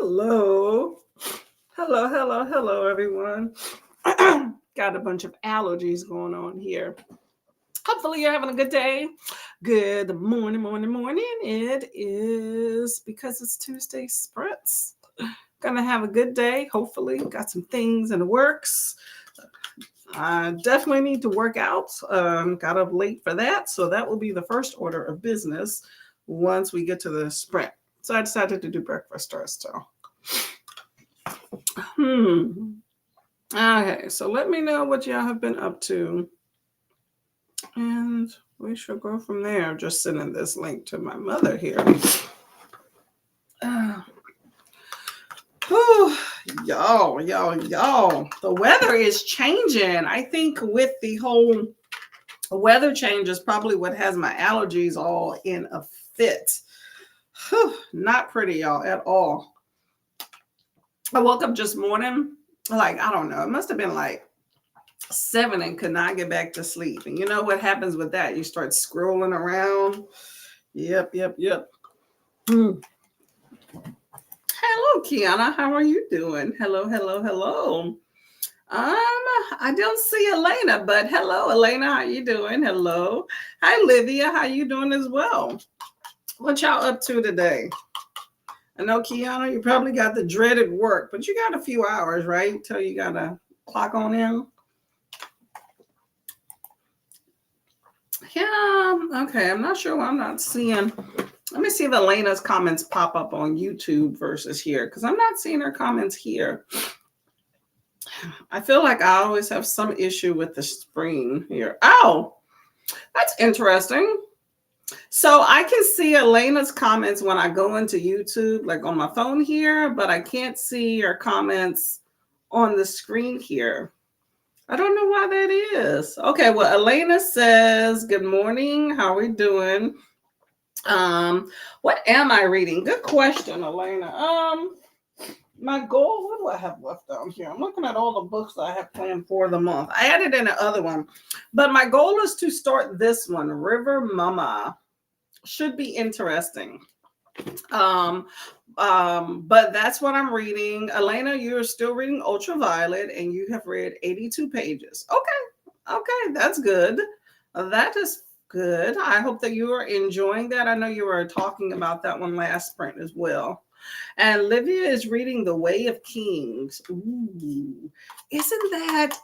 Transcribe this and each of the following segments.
Hello. Hello, everyone. Got a bunch of allergies going on here. Hopefully, you're having a good day. Good morning. It is because it's Tuesday Sprints. Gonna have a good day. Hopefully, got some things in the works. I definitely need to work out. Got up late for that. So, that will be the first order of business once we get to the sprint. So, I decided to do breakfast first. So, Okay, so let me know what y'all have been up to. And we shall go from there. Just sending this link to my mother here. Y'all. The weather is changing. I think with the whole weather change is probably what has my allergies all in a fit. Not pretty, y'all, at all. I woke up just morning, like, I don't know, it must have been like 7 and could not get back to sleep. And you know what happens with that? You start scrolling around. Yep. Hello, Kiana. How are you doing? Hello. I don't see Elena, but hello, Elena. How you doing? Hello. Hi, Livia. How you doing as well? What y'all up to today? I know, Kiana, you probably got the dreaded work, but you got a few hours, right? Till you got to clock on in. Yeah, okay. I'm not sure why I'm not seeing. Let me see if Elena's comments pop up on YouTube versus here, because I'm not seeing her comments here. I feel like I always have some issue with the screen here. Oh, that's interesting. So I can see Elena's comments when I go into YouTube, like on my phone here, but I can't see her comments on the screen here. I don't know why that is. Okay, well, Elena says, good morning. How are we doing? What am I reading? Good question, Elena. My goal, what do I have left down here? I'm looking at all the books I have planned for the month. I added in another one, but my goal is to start this one, River Mama. Should be interesting. But that's what I'm reading. Elena, you're still reading Ultraviolet and you have read 82 pages. Okay, that's good. That is good. I hope that you are enjoying that. I know you were talking about that one last sprint as well. And Livia is reading The Way of Kings. Ooh, is that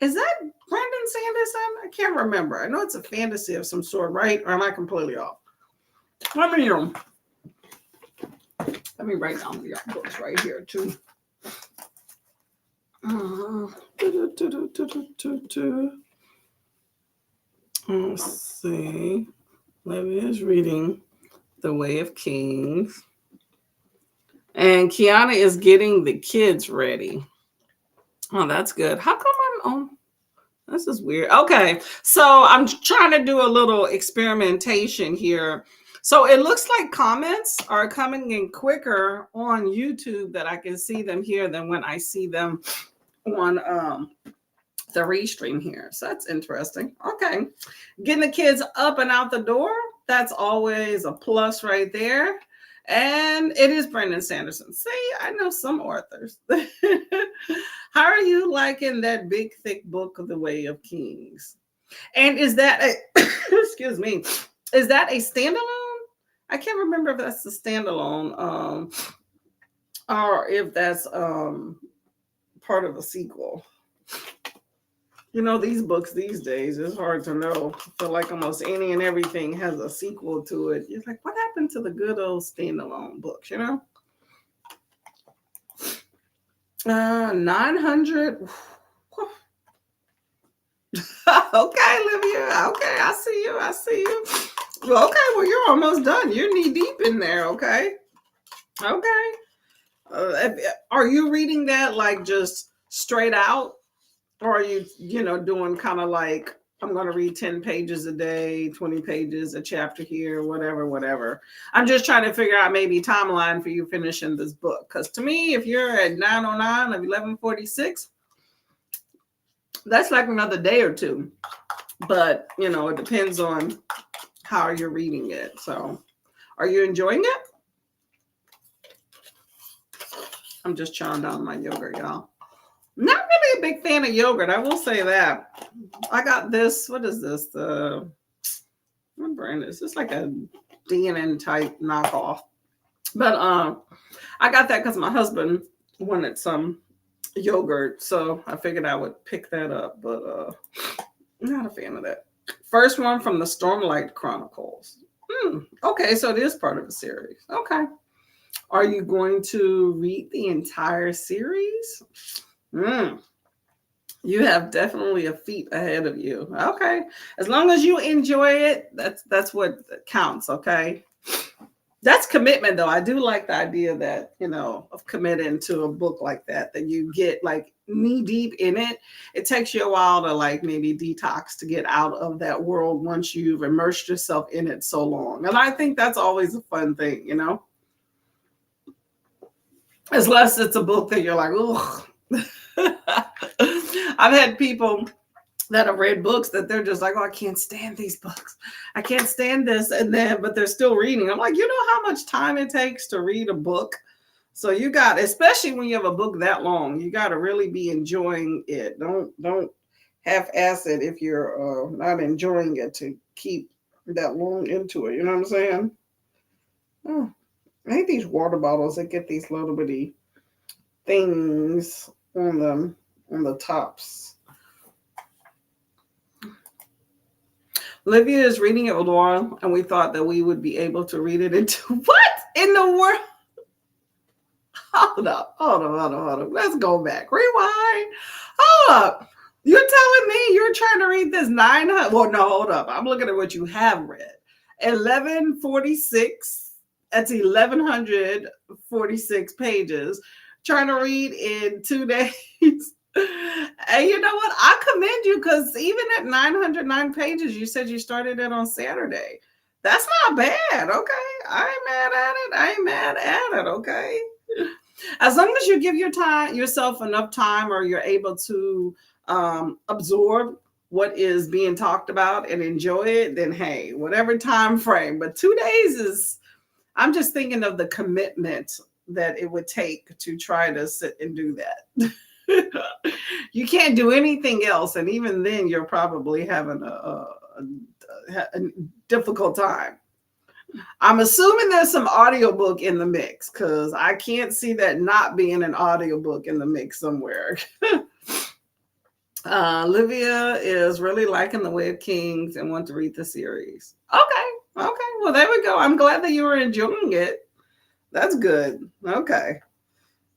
Brandon Sanderson? I can't remember. I know it's a fantasy of some sort, right? Or am I completely off? Let me write down the books right here too. Let's see. Livia is reading The Way of Kings. And Kiana is getting the kids ready. Oh, that's good. How come I'm on? This is weird. Okay, so I'm trying to do a little experimentation here. So it looks like comments are coming in quicker on YouTube that I can see them here than when I see them on the restream here. So that's interesting. Okay, getting the kids up and out the door, that's always a plus right there. And it is Brandon Sanderson. See, I know some authors. How are you liking that big, thick book of The Way of Kings? And is that excuse me, is that a standalone? I can't remember if that's a standalone or if that's part of a sequel. You know, these books these days, it's hard to know. I feel like almost any and everything has a sequel to it. It's like, what happened to the good old standalone books, you know? 900. Okay, Olivia. Okay, I see you. Well, okay, well, you're almost done. You're knee deep in there, okay? Okay. Are you reading that like just straight out? Or are you, doing kind of like, I'm going to read 10 pages a day, 20 pages, a chapter here, whatever. I'm just trying to figure out maybe timeline for you finishing this book. Because to me, if you're at 9:09 of 11:46, that's like another day or two. But, it depends on how you're reading it. So, are you enjoying it? I'm just chowing down my yogurt, y'all. Not really a big fan of yogurt, I will say that. I got this. What is this? What brand is this? Like a DNN type knockoff. But I got that because my husband wanted some yogurt, so I figured I would pick that up. But not a fan of that. First one from the Stormlight Chronicles. Okay, so it is part of a series. Okay. Are you going to read the entire series? You have definitely a feat ahead of you. Okay. As long as you enjoy it, that's what counts, okay? That's commitment, though. I do like the idea that, of committing to a book like that you get like knee deep in it. It takes you a while to like maybe detox to get out of that world once you've immersed yourself in it so long. And I think that's always a fun thing, Unless it's a book that you're like, ugh. I've had people that have read books that they're just like, oh, I can't stand these books. I can't stand this. But they're still reading. I'm like, you know how much time it takes to read a book? So especially when you have a book that long, you got to really be enjoying it. Don't half-ass it if you're not enjoying it to keep that long into it. You know what I'm saying? Oh, I hate these water bottles that get these little bitty things on them, on the tops. Olivia is reading it with Laura, and we thought that we would be able to read it into what in the world? Hold up. Let's go back. Rewind. Hold up. You're telling me you're trying to read this 900? Well, no, hold up. I'm looking at what you have read. 1146. That's 1146 pages. Trying to read in 2 days. And you know what? I commend you because even at 909 pages, you said you started it on Saturday. That's not bad. Okay. I ain't mad at it. Okay. As long as you give yourself enough time, or you're able to absorb what is being talked about and enjoy it, then hey, whatever time frame. But 2 days I'm just thinking of the commitment that it would take to try to sit and do that. You can't do anything else, and even then you're probably having a difficult time. I'm assuming there's some audiobook in the mix, because I can't see that not being an audiobook in the mix somewhere. Olivia is really liking The Way of Kings and want to read the series. Okay. Well, there we go. I'm glad that you were enjoying it. That's good. Okay.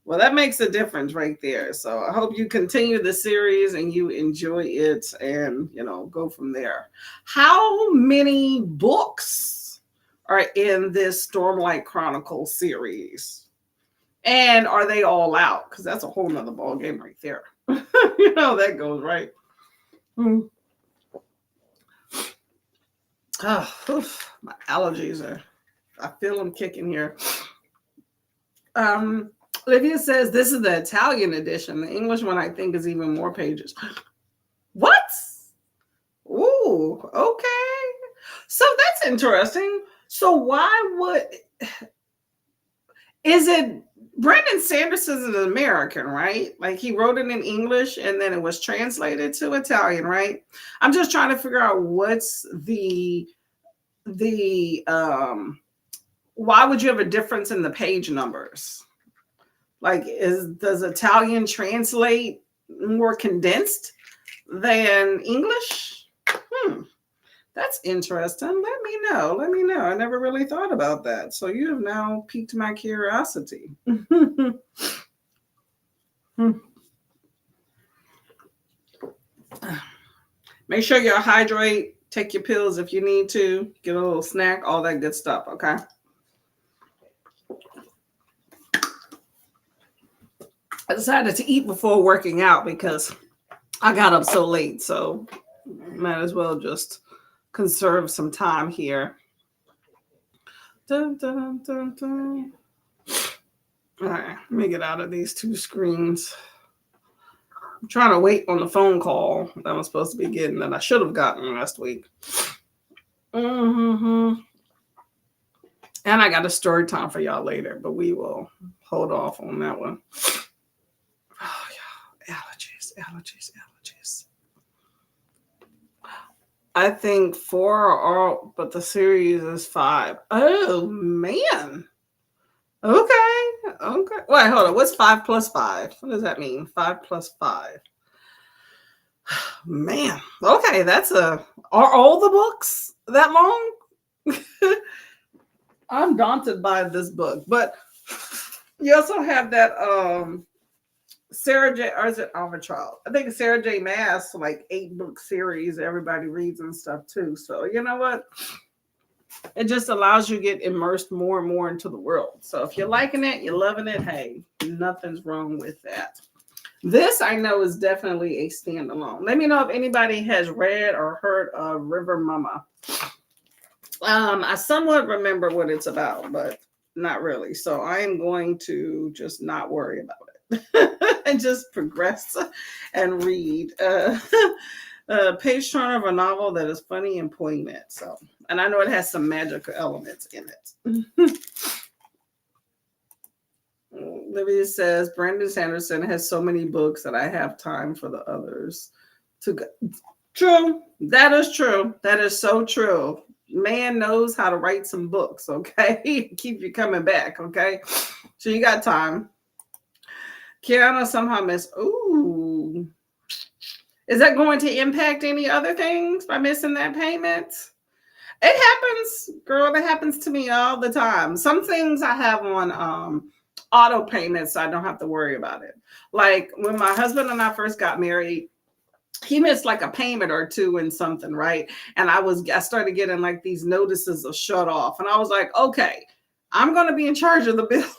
Well, that makes a difference right there. So I hope you continue the series and you enjoy it and, go from there. How many books are in this Stormlight Chronicles series? And are they all out? Because that's a whole nother ball game right there. That goes right. My allergies I feel them kicking here. Olivia says this is the Italian edition. The English one, I think, is even more pages. What? Ooh, okay. So that's interesting. So is it Brandon Sanderson is an American, right? Like he wrote it in English and then it was translated to Italian, right? I'm just trying to figure out what's the why would you have a difference in the page numbers? Like, does Italian translate more condensed than English? That's interesting. Let me know. I never really thought about that. So you have now piqued my curiosity. Make sure you hydrate. Take your pills if you need to. Get a little snack, all that good stuff, okay? I decided to eat before working out because I got up so late. So might as well just conserve some time here. Dun, dun, dun, dun. All right, let me get out of these two screens. I'm trying to wait on the phone call that I was supposed to be getting that I should have gotten last week. And I got a story time for y'all later, but we will hold off on that one. Oh, yeah. Allergies, allergies, allergies. I think 4 are all, but the series is 5. Oh, man. Okay. Okay. Wait, hold on. What's 5 plus 5? What does that mean? 5 plus 5. Man. Okay. Are all the books that long? I'm daunted by this book, but you also have that Sarah J. or is it Alma Child? I think Sarah J. Maas, like 8-book series everybody reads and stuff too. So you know what? It just allows you to get immersed more and more into the world. So if you're liking it, you're loving it, hey, nothing's wrong with that. This I know is definitely a standalone. Let me know if anybody has read or heard of River Mama. I somewhat remember what it's about, but not really. So I am going to just not worry about it and just progress and read. Page turner of a novel that is funny and poignant. So, and I know it has some magical elements in it. Olivia says Brandon Sanderson has so many books that I have time for the others to go. True. That is true. That is so true. Man knows how to write some books, okay? Keep you coming back, okay? So you got time. Kiana somehow missed. Ooh. Is that going to impact any other things by missing that payment? It happens, girl. It happens to me all the time. Some things I have on auto payments, so I don't have to worry about it. Like when my husband and I first got married, he missed like a payment or two in something, right? And I started getting like these notices of shut off. And I was like, okay, I'm going to be in charge of the bills.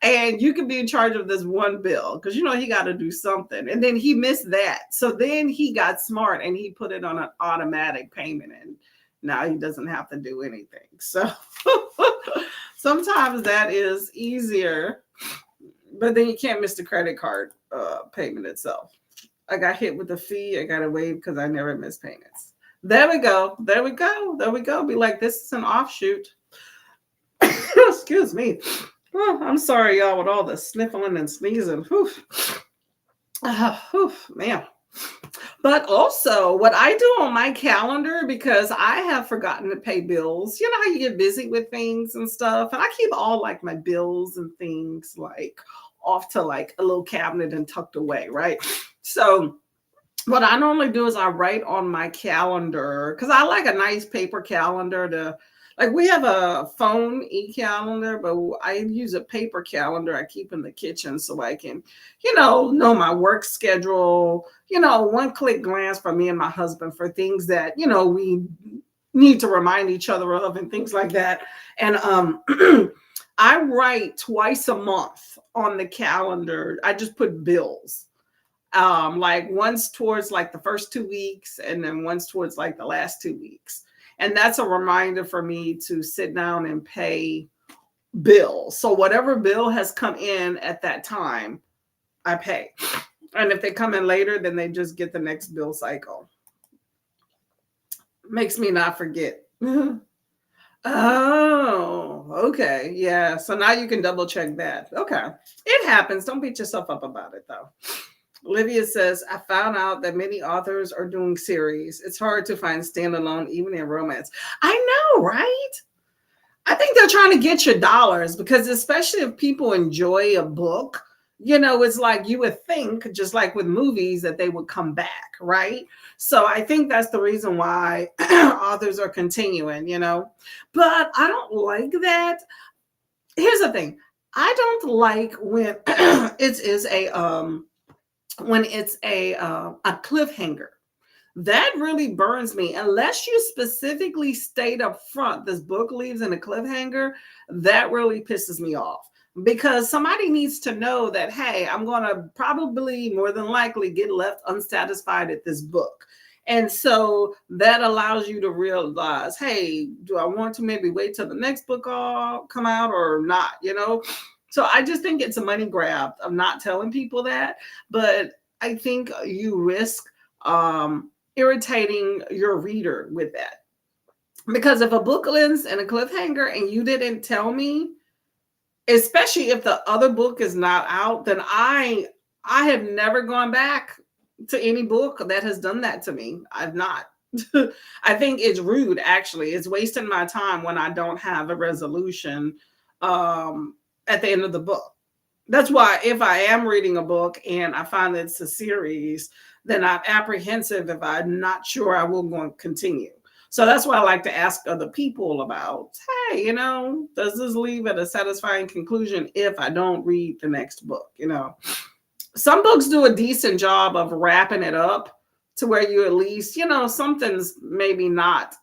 And you can be in charge of this one bill because, you know, he got to do something. And then he missed that. So then he got smart and he put it on an automatic payment. And now he doesn't have to do anything. So sometimes that is easier. But then you can't miss the credit card payment itself. I got hit with a fee. I got to waive because I never miss payments. There we go. There we go. There we go. Be like, this is an offshoot. Excuse me. Oh, I'm sorry, y'all, with all the sniffling and sneezing. Whew. Man. But also, what I do on my calendar, because I have forgotten to pay bills, you know how you get busy with things and stuff, and I keep all like my bills and things like off to like a little cabinet and tucked away, right? So what I normally do is I write on my calendar because I like a nice paper calendar to. Like we have a phone e-calendar, but I use a paper calendar I keep in the kitchen so I can, you know my work schedule, one-click glance for me and my husband for things that, we need to remind each other of and things like that. And I write twice a month on the calendar. I just put bills. Like once towards like the first 2 weeks and then once towards like the last 2 weeks. And that's a reminder for me to sit down and pay bills. So whatever bill has come in at that time, I pay. And if they come in later, then they just get the next bill cycle. Makes me not forget. Oh, okay. Yeah. So now you can double check that. Okay. It happens. Don't beat yourself up about it though. Olivia says, I found out that many authors are doing series. It's hard to find standalone, even in romance. I know, right? I think they're trying to get your dollars because especially if people enjoy a book, it's like you would think, just like with movies, that they would come back, right? So I think that's the reason why authors are continuing, But I don't like that. Here's the thing. I don't like when it is when it's a cliffhanger. That really burns me. Unless you specifically state up front this book leaves in a cliffhanger, that really pisses me off. Because somebody needs to know that, hey, I'm going to probably more than likely get left unsatisfied at this book. And so that allows you to realize, hey, do I want to maybe wait till the next book come out or not, So I just think it's a money grab. I'm not telling people that, but I think you risk irritating your reader with that. Because if a book ends in a cliffhanger and you didn't tell me, especially if the other book is not out, then I have never gone back to any book that has done that to me. I've not. I think it's rude, actually. It's wasting my time when I don't have a resolution at the end of the book. That's why if I am reading a book and I find that it's a series, then I'm apprehensive if I'm not sure I will go and continue. So that's why I like to ask other people about, hey, does this leave at a satisfying conclusion if I don't read the next book? Some books do a decent job of wrapping it up to where you at least, something's maybe not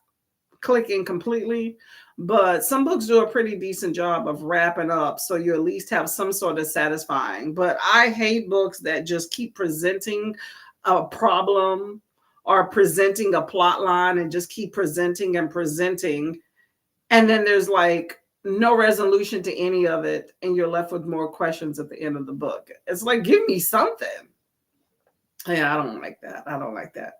clicking completely, but some books do a pretty decent job of wrapping up so you at least have some sort of satisfying. But I hate books that just keep presenting a problem or presenting a plot line and just keep presenting and presenting, and then there's like no resolution to any of it, and you're left with more questions at the end of the book. It's like, give me something. Yeah, I don't like that. I don't like that.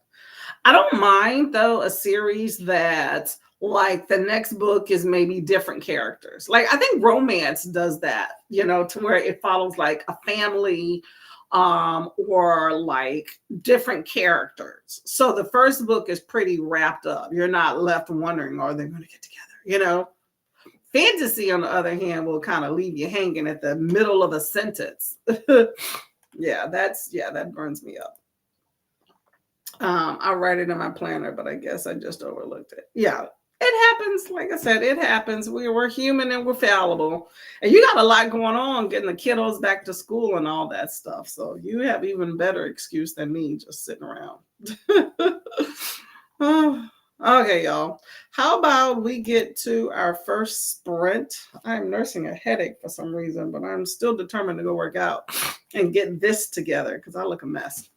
I don't mind though a series that like the next book is maybe different characters. Like I think romance does that, to where it follows like a family or like different characters. So the first book is pretty wrapped up. You're not left wondering, are they going to get together? Fantasy, on the other hand, will kind of leave you hanging at the middle of a sentence. Yeah, that burns me up. I'll write it in my planner, but I guess I just overlooked it. Yeah, it happens. Like I said, it happens. We're human and we're fallible. And you got a lot going on getting the kiddos back to school and all that stuff. So you have even better excuse than me just sitting around. Oh, okay, y'all. How about we get to our first sprint? I'm nursing a headache for some reason, but I'm still determined to go work out and get this together because I look a mess.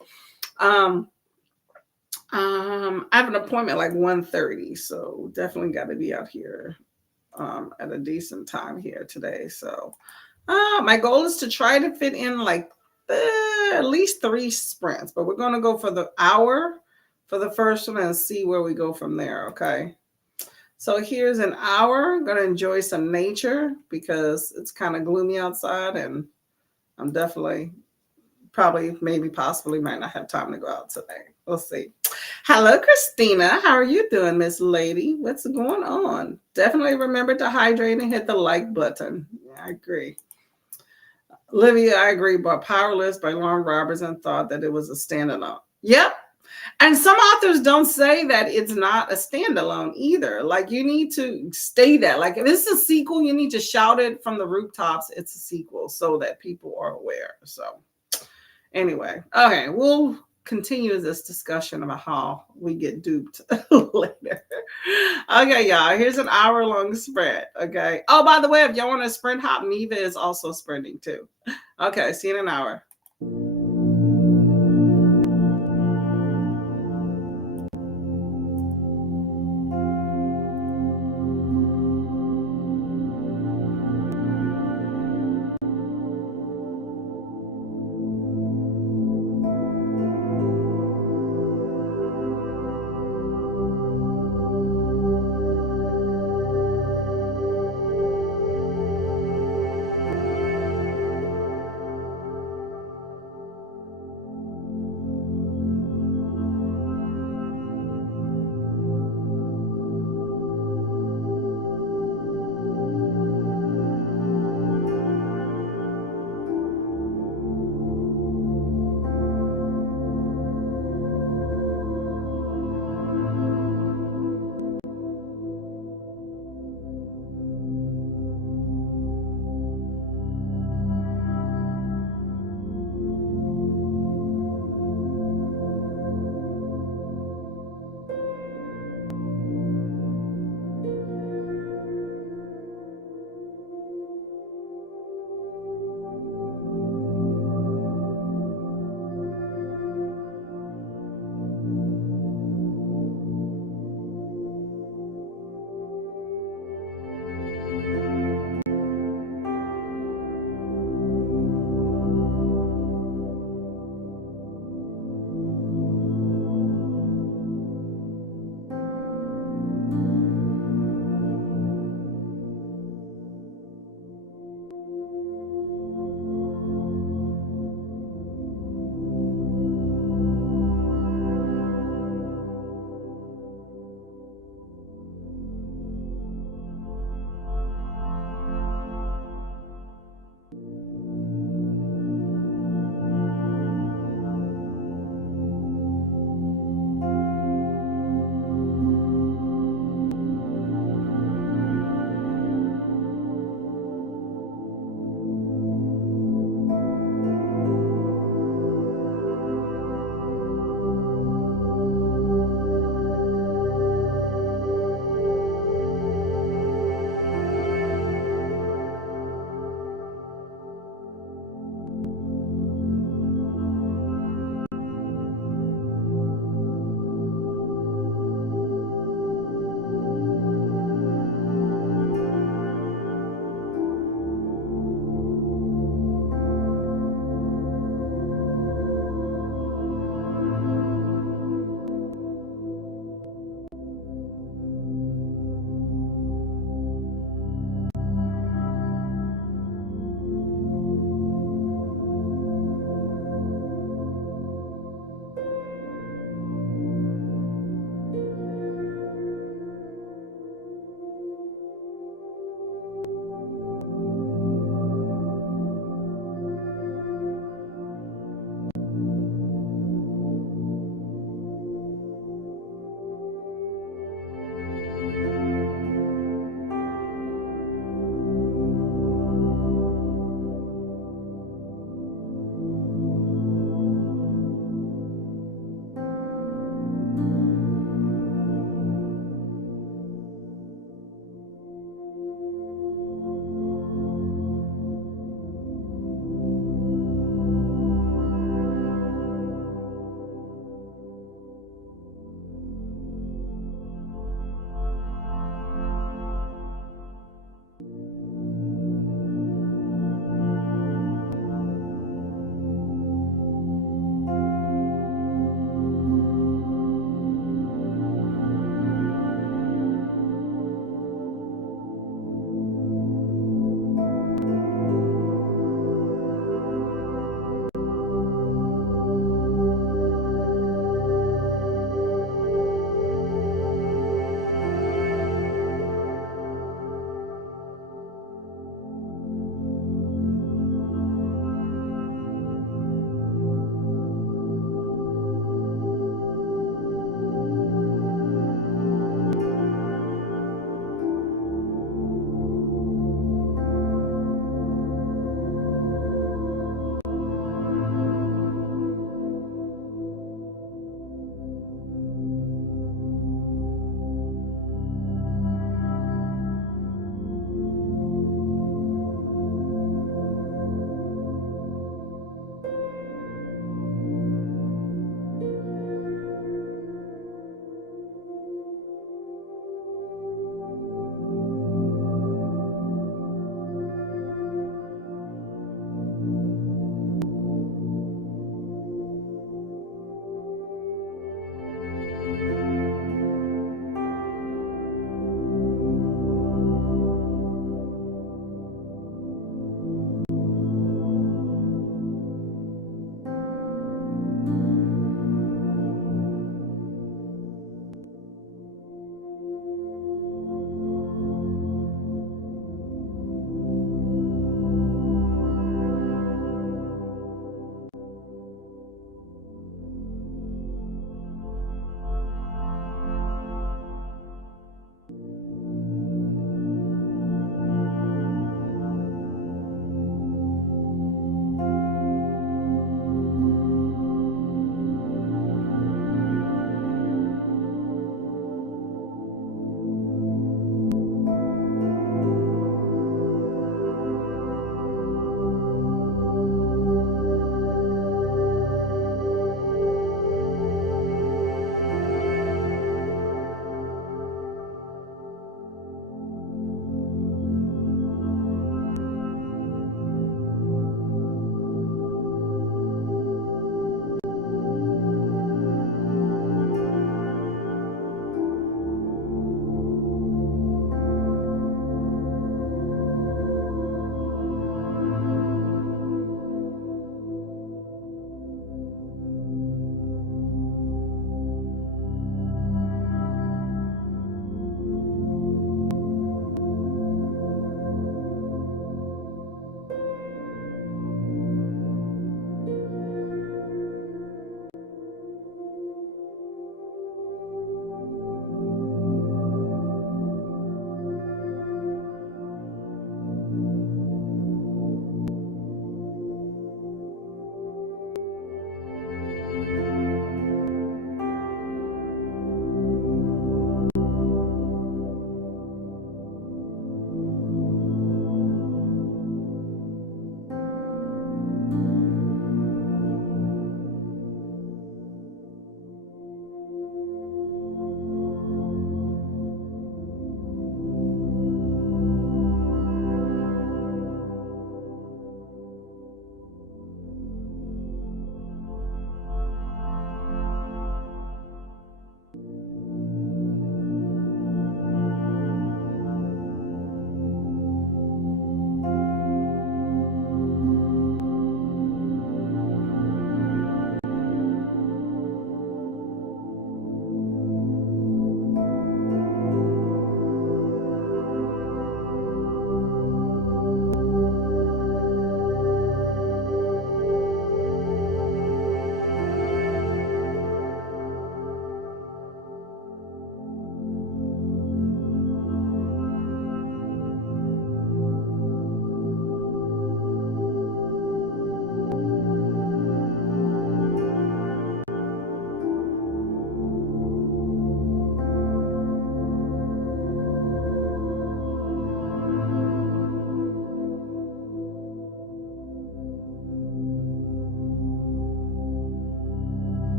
I have an appointment like 1:30, so definitely got to be out here at a decent time here today. So my goal is to try to fit in like at least 3 sprints, but we're going to go for the hour for the first one and see where we go from there. Okay. So here's an hour. I'm going to enjoy some nature because it's kind of gloomy outside and I'm definitely possibly might not have time to go out today. We'll see. Hello, Christina. How are you doing, Miss Lady? What's going on? Definitely remember to hydrate and hit the like button. Yeah, I agree. Olivia, I agree, but Powerless by Lauren Robertson thought that it was a standalone. Yep. And some authors don't say that it's not a standalone either. Like you need to state that. Like if it's a sequel, you need to shout it from the rooftops. It's a sequel so that people are aware. So anyway, okay, we'll continue this discussion about how we get duped later. Okay, y'all, here's an hour-long sprint, okay? Oh, by the way, if y'all want to sprint hop, Neva is also sprinting too. Okay, see you in an hour.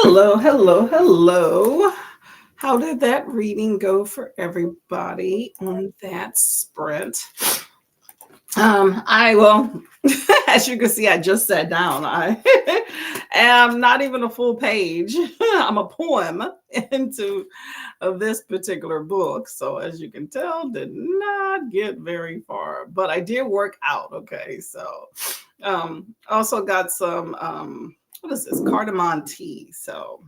Hello, hello, hello. How did that reading go for everybody on that sprint? I will, as you can see, I just sat down. I am not even a full page. I'm a poem into this particular book. So as you can tell, did not get very far, but I did work out. Okay. So also got some what is this? Cardamom tea. So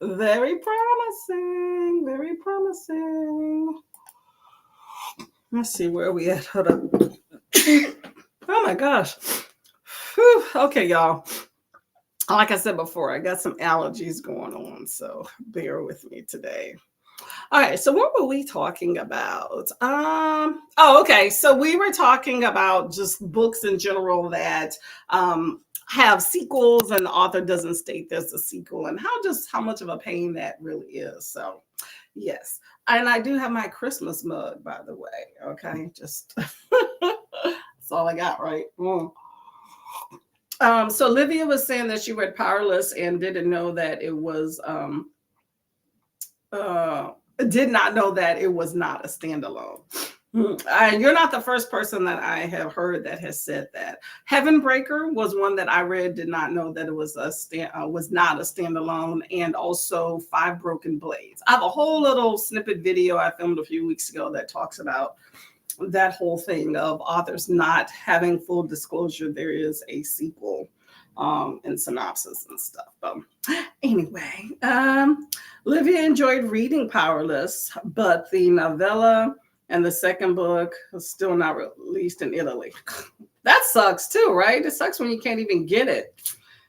very promising, very promising. Let's see where we at. Hold up. Oh my gosh. Whew. Okay, y'all. Like I said before, I got some allergies going on, so bear with me today. All right, so what were we talking about? Okay. So we were talking about just books in general that have sequels and the author doesn't state there's a sequel and how much of a pain that really is. So yes. And I do have my Christmas mug, by the way. Okay, just that's all I got, right? So Olivia was saying that she read Powerless and didn't know that it was uh did not know that it was not a standalone. You're not the first person that I have heard that has said that. Heaven Breaker was one that I read, did not know that it was was not a standalone, and also Five Broken Blades. I have a whole little snippet video I filmed a few weeks ago that talks about that whole thing of authors not having full disclosure there is a sequel and synopsis and stuff. Anyway, Livia enjoyed reading Powerless, but the novella and the second book is still not released in Italy. That sucks too, right? It sucks when you can't even get it.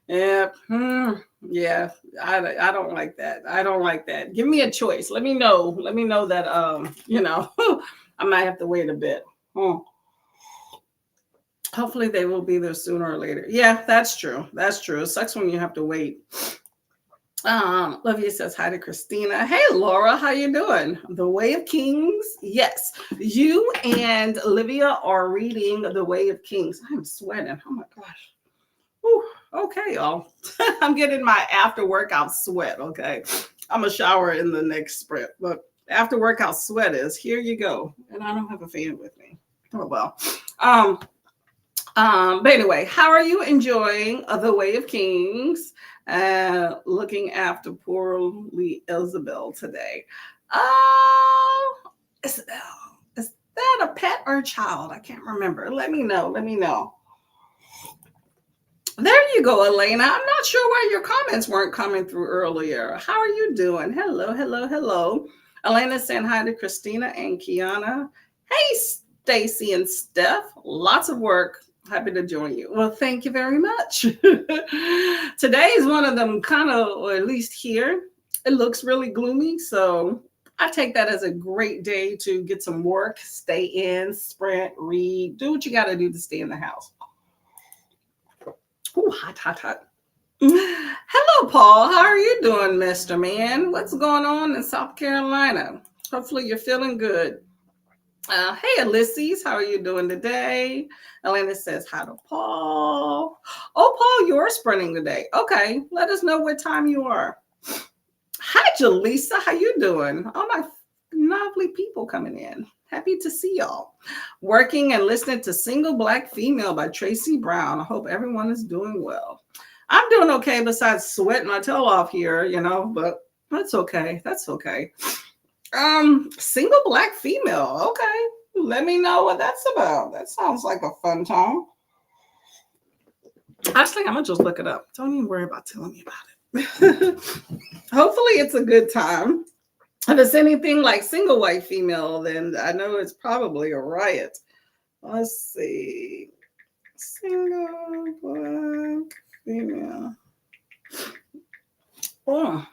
Yeah, yeah. I don't like that. I don't like that. Give me a choice. Let me know. Let me know that I might have to wait a bit. Hopefully they will be there sooner or later. Yeah, that's true. That's true. It sucks when you have to wait. Olivia says hi to Christina. Hey Laura, how you doing? The Way of Kings. Yes, you and Olivia are reading The Way of Kings. I'm sweating. Oh my gosh. Whew. Okay, y'all. I'm getting my after workout sweat. Okay, I'm gonna shower in the next sprint, but after workout sweat is here. You go, and I don't have a fan with me. Oh well. But anyway, how are you enjoying The Way of Kings? Looking after poorly Isabel today. Isabel, is that a pet or a child? I can't remember. Let me know. Let me know. There you go, Elena. I'm not sure why your comments weren't coming through earlier. How are you doing? Hello, hello, hello. Elena saying hi to Christina and Kiana. Hey, Stacy and Steph. Lots of work. Happy to join you. Well, thank you very much. Today is one of them kind of, or at least here, it looks really gloomy. So I take that as a great day to get some work, stay in, sprint, read, do what you got to do to stay in the house. Ooh, hot, hot, hot. Hello, Paul. How are you doing, Mr. Man? What's going on in South Carolina? Hopefully you're feeling good. Hey, Ulysses, how are you doing today? Elena says hi to Paul. Oh, Paul, you're sprinting today. Okay, let us know what time you are. Hi, Jaleesa, how you doing? All my lovely people coming in. Happy to see y'all. Working and listening to Single Black Female by Tracy Brown. I hope everyone is doing well. I'm doing okay besides sweating my tail off here, but that's okay. That's okay. Single Black Female. Okay. Let me know what that's about. That sounds like a fun time. Actually, I'm gonna just look it up. Don't even worry about telling me about it. Hopefully it's a good time. If it's anything like Single White Female, then I know it's probably a riot. Let's see. Single Black Female. Oh.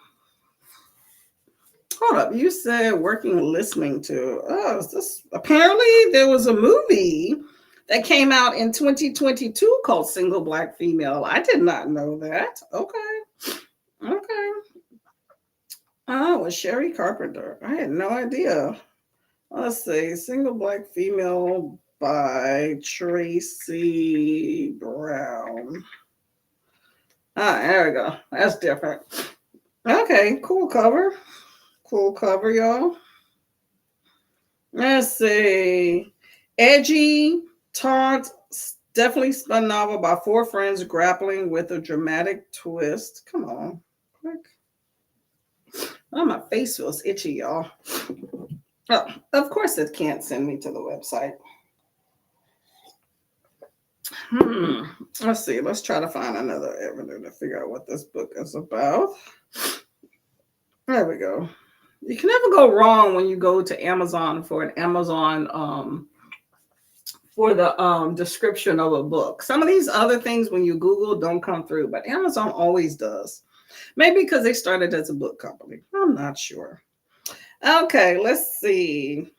Hold up. You said working listening to. Oh, is this apparently there was a movie that came out in 2022 called Single Black Female. I did not know that. Okay. Okay. Oh, it was Sherry Carpenter. I had no idea. Let's see. Single Black Female by Tracy Brown. Ah, there we go. That's different. Okay, cool cover. Cool cover, y'all. Let's see. Edgy, taunt, definitely spun novel about four friends grappling with a dramatic twist. Come on. Quick. Oh, my face feels itchy, y'all. Oh, of course, it can't send me to the website. Hmm. Let's see. Let's try to find another avenue to figure out what this book is about. There we go. You can never go wrong when you go to Amazon for an Amazon for the description of a book. Some of these other things when you Google don't come through, but Amazon always does. Maybe because they started as a book company. I'm not sure. Okay, let's see.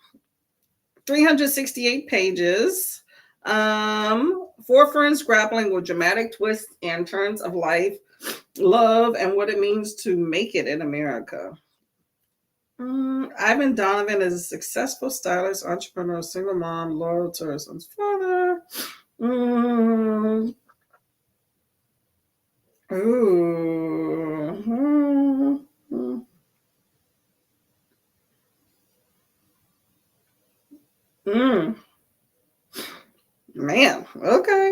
368 pages. Four friends grappling with dramatic twists and turns of life, love, and what it means to make it in America. Ivan Donovan is a successful stylist, entrepreneur, single mom, loyal to her son's father. Mm, ooh. Mm, man, okay.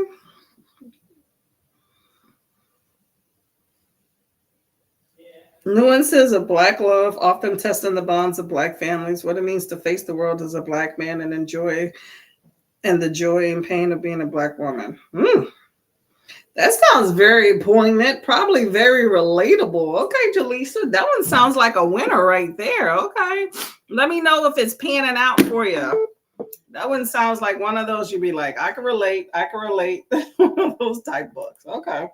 Nuances of Black love, often testing the bonds of Black families, what it means to face the world as a Black man and enjoy and the joy and pain of being a Black woman. That sounds very poignant, probably very relatable. Okay, Jaleesa, that one sounds like a winner right there. Okay, let me know if it's panning out for you. That one sounds like one of those you'd be like, I can relate, I can relate. Those type books. Okay.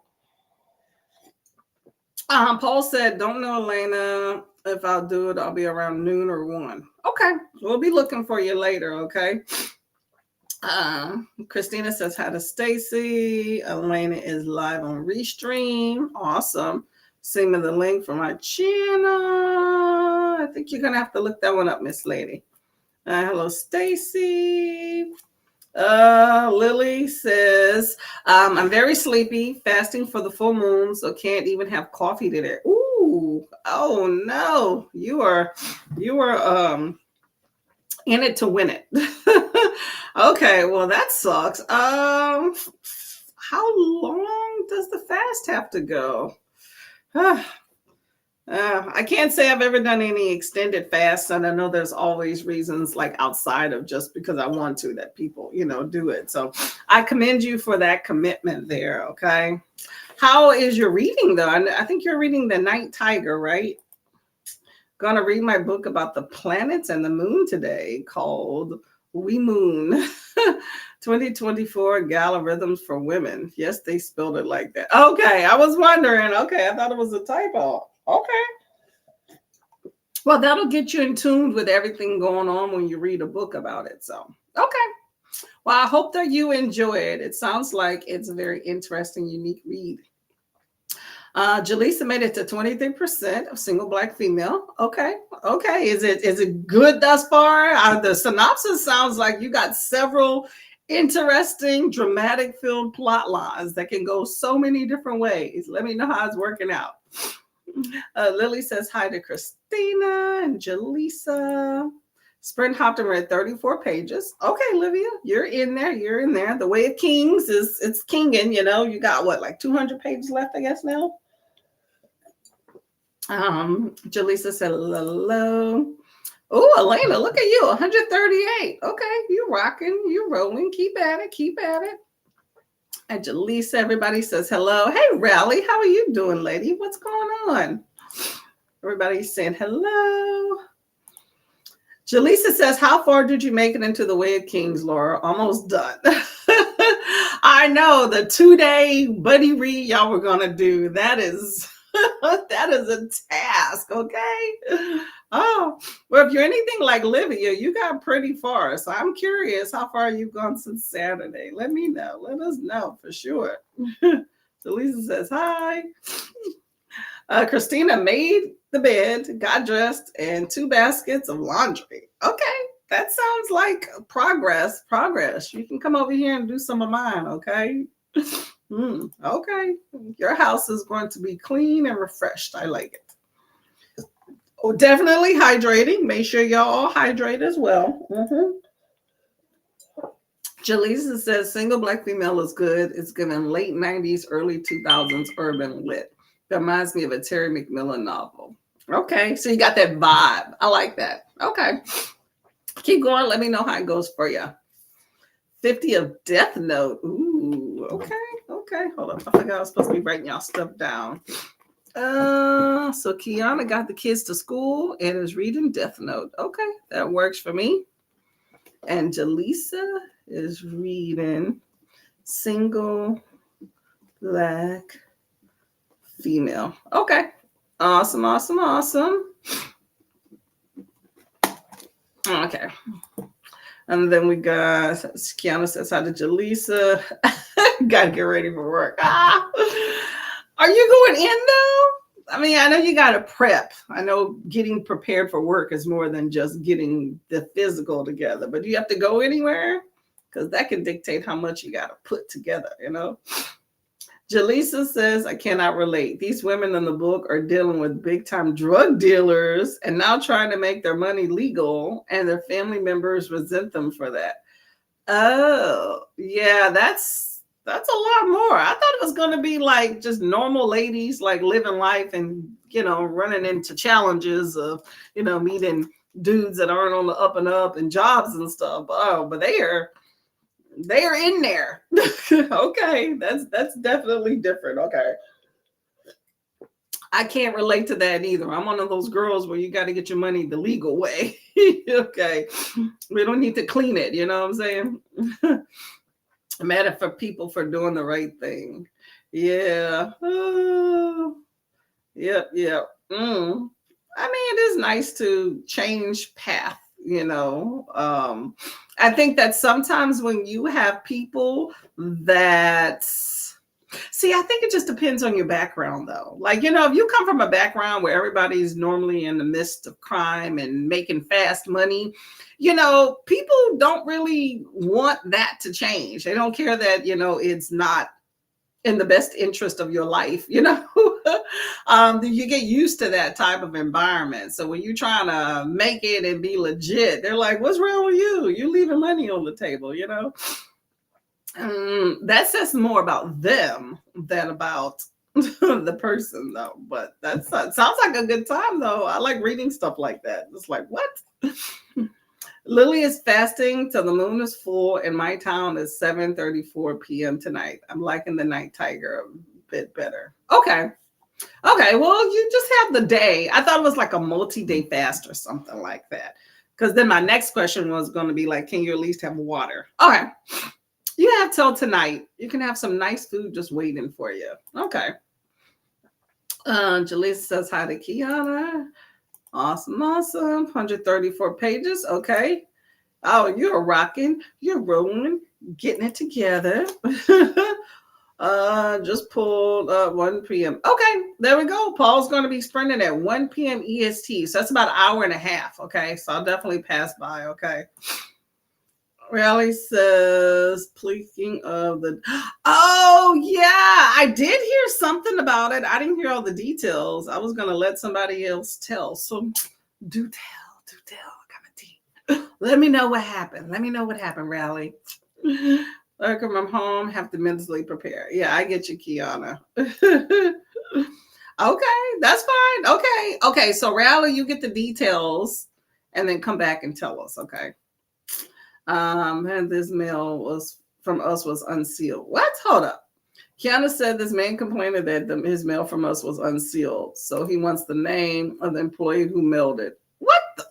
Paul said, don't know Elena. If I'll do it, I'll be around noon or 1. Okay. We'll be looking for you later. Okay. Christina says hi to Stacy. Elena is live on Restream. Awesome. Send me the link for my channel. I think you're gonna have to look that one up, Miss Lady. Hello, Stacy. Lily says, I'm very sleepy, fasting for the full moon, so can't even have coffee today. Ooh, oh no, you are in it to win it. Okay, well that sucks. How long does the fast have to go? I can't say I've ever done any extended fasts, and I know there's always reasons like outside of just because I want to that people, do it. So I commend you for that commitment there. Okay. How is your reading though? I think you're reading The Night Tiger, right? Gonna read my book about the planets and the moon today called We Moon 2024 Gala Rhythms for Women. Yes, they spelled it like that. Okay, I was wondering. Okay, I thought it was a typo. Okay. Well, that'll get you in tune with everything going on when you read a book about it. So, okay. Well, I hope that you enjoy it. It sounds like it's a very interesting, unique read. Jaleesa made it to 23% of single Black female. Okay. Okay. Is it good thus far? The synopsis sounds like you got several interesting, dramatic filled plot lines that can go so many different ways. Let me know how it's working out. Lily says hi to Christina and Jaleesa. Sprint hopped and read 34 pages. Okay, Livia, you're in there. You're in there. The Way of Kings it's kinging. You got what, like 200 pages left, I guess now. Jaleesa said hello. Oh, Elena, look at you, 138. Okay, you rocking, you rolling. Keep at it. Keep at it. And Jaleesa, everybody says hello. Hey, Rally, how are you doing, lady? What's going on? Everybody's saying hello. Jaleesa says, how far did you make it into The Way of Kings, Laura? Almost done. I know the 2-day buddy read y'all were gonna do. That is that is a task, okay? Oh, well, if you're anything like Livia, you got pretty far. So I'm curious how far you've gone since Saturday. Let me know. Let us know for sure. So Lisa says hi. Christina made the bed, got dressed, and 2 baskets of laundry. Okay, that sounds like progress. Progress. You can come over here and do some of mine, okay? Okay, your house is going to be clean and refreshed. I like it. Oh, definitely hydrating. Make sure y'all all hydrate as well. Jaleesa says single black female is good. It's given late 90s, early 2000s urban lit. That reminds me of a Terry McMillan novel. Okay, so you got that vibe. I like that. Okay, keep going. Let me know how it goes for you. 50 of Death Note. Ooh, okay, okay. Hold up. I forgot I was supposed to be writing y'all stuff down. So Kiana got the kids to school and is reading Death Note. Okay, that works for me. And Jaleesa is reading Single Black Female. Okay. Awesome, awesome, awesome. Okay. And then we got Kiana says hi to Jaleesa. Gotta get ready for work. Ah. Are you going in though? I mean, I know you got to prep. I know getting prepared for work is more than just getting the physical together, but do you have to go anywhere? Because that can dictate how much you got to put together, you know? Jaleesa says, I cannot relate. These women in the book are dealing with big time drug dealers and now trying to make their money legal, and their family members resent them for that. Oh, yeah, that's a lot more. I thought it was going to be like just normal ladies like living life and, you know, running into challenges of, you know, meeting dudes that aren't on the up and up and jobs and stuff. Oh, but they are in there. Okay, that's definitely different. Okay. I can't relate to that either. I'm one of those girls where you got to get your money the legal way. Okay. We don't need to clean it, you know what I'm saying? Matter for people for doing the right thing. Yeah. Yep, yep. I mean, it is nice to change path, you know. I think that sometimes when you have people that see, I think it just depends on your background though. Like, you know, if you come from a background where everybody's normally in the midst of crime and making fast money, you know, people don't really want that to change. They don't care that, you know, it's not in the best interest of your life, you know. You get used to that type of environment. So when you're trying to make it and be legit, they're like, what's wrong with you? You're leaving money on the table, you know. That says more about them than about the person, though. But that sounds like a good time, though. I like reading stuff like that. It's like, what? Lily is fasting till the moon is full, and my town is 7:34 p.m. tonight. I'm liking the night tiger a bit better. Okay. Okay. Well, you just have the day. I thought it was like a multi-day fast or something like that. Because then my next question was going to be like, can you at least have water? Okay. You have till tonight. You can have some nice food just waiting for you. Okay. Jalisa says hi to Kiana. Awesome, awesome. 134 pages. Okay. Oh, you're rocking. You're rolling, getting it together. Just pulled 1 p.m. Okay, there we go. Paul's going to be sprinting at 1 p.m. EST. So that's about an hour and a half. Okay, so I'll definitely pass by. Okay. Rally says, speaking of the. Oh, yeah, I did hear something about it. I didn't hear all the details. I was going to let somebody else tell. So do tell. Let me know what happened. Rally. Working from home, have to mentally prepare. Yeah, I get you, Kiana. Okay, that's fine. Okay. So Rally, you get the details and then come back and tell us, okay? And this mail was from us was unsealed. What? Hold up. Kiana said this man complained that his mail from us was unsealed. So he wants the name of the employee who mailed it. What the?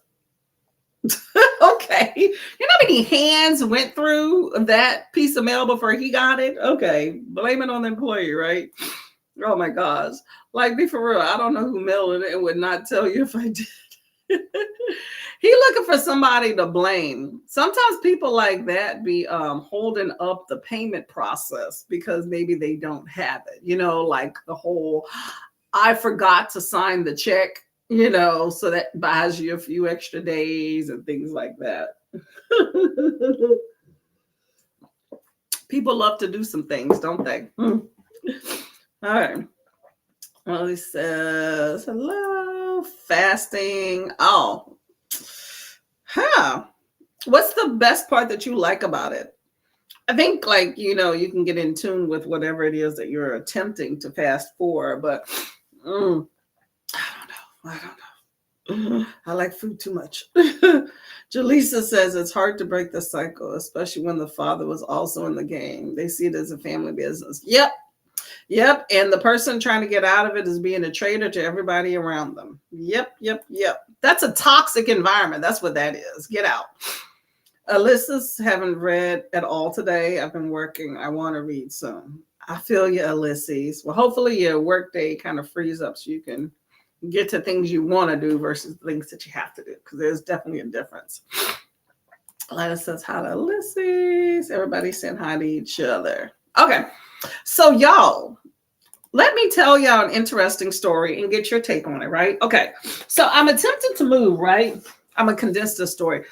Okay. You know how many hands went through that piece of mail before he got it? Okay. Blame it on the employee, right? Oh my gosh. Like, be for real. I don't know who mailed it and would not tell you if I did. He looking for somebody to blame. Sometimes people like that be holding up the payment process because maybe they don't have it. You know, like the whole, I forgot to sign the check, you know, so that buys you a few extra days and things like that. People love to do some things, don't they? All right. Well, he says, hello, fasting. Oh, huh. What's the best part that you like about it? I think, like, you can get in tune with whatever it is that you're attempting to fast for, but I don't know. I don't know. I like food too much. Jaleesa says it's hard to break the cycle, especially when the father was also in the game. They see it as a family business. Yep. Yep. And the person trying to get out of it is being a traitor to everybody around them. Yep. Yep. Yep. That's a toxic environment. That's what that is. Get out. Alyssa's haven't read at all today. I've been working. I want to read some. I feel you, Ulysses. Well, hopefully your workday kind of frees up so you can get to things you want to do versus things that you have to do, because there's definitely a difference. Lana says hi to Ulysses. Everybody saying hi to each other. Okay. So, y'all, let me tell y'all an interesting story and get your take on it, right? Okay. So I'm attempting to move, right? I'm going to condense this story.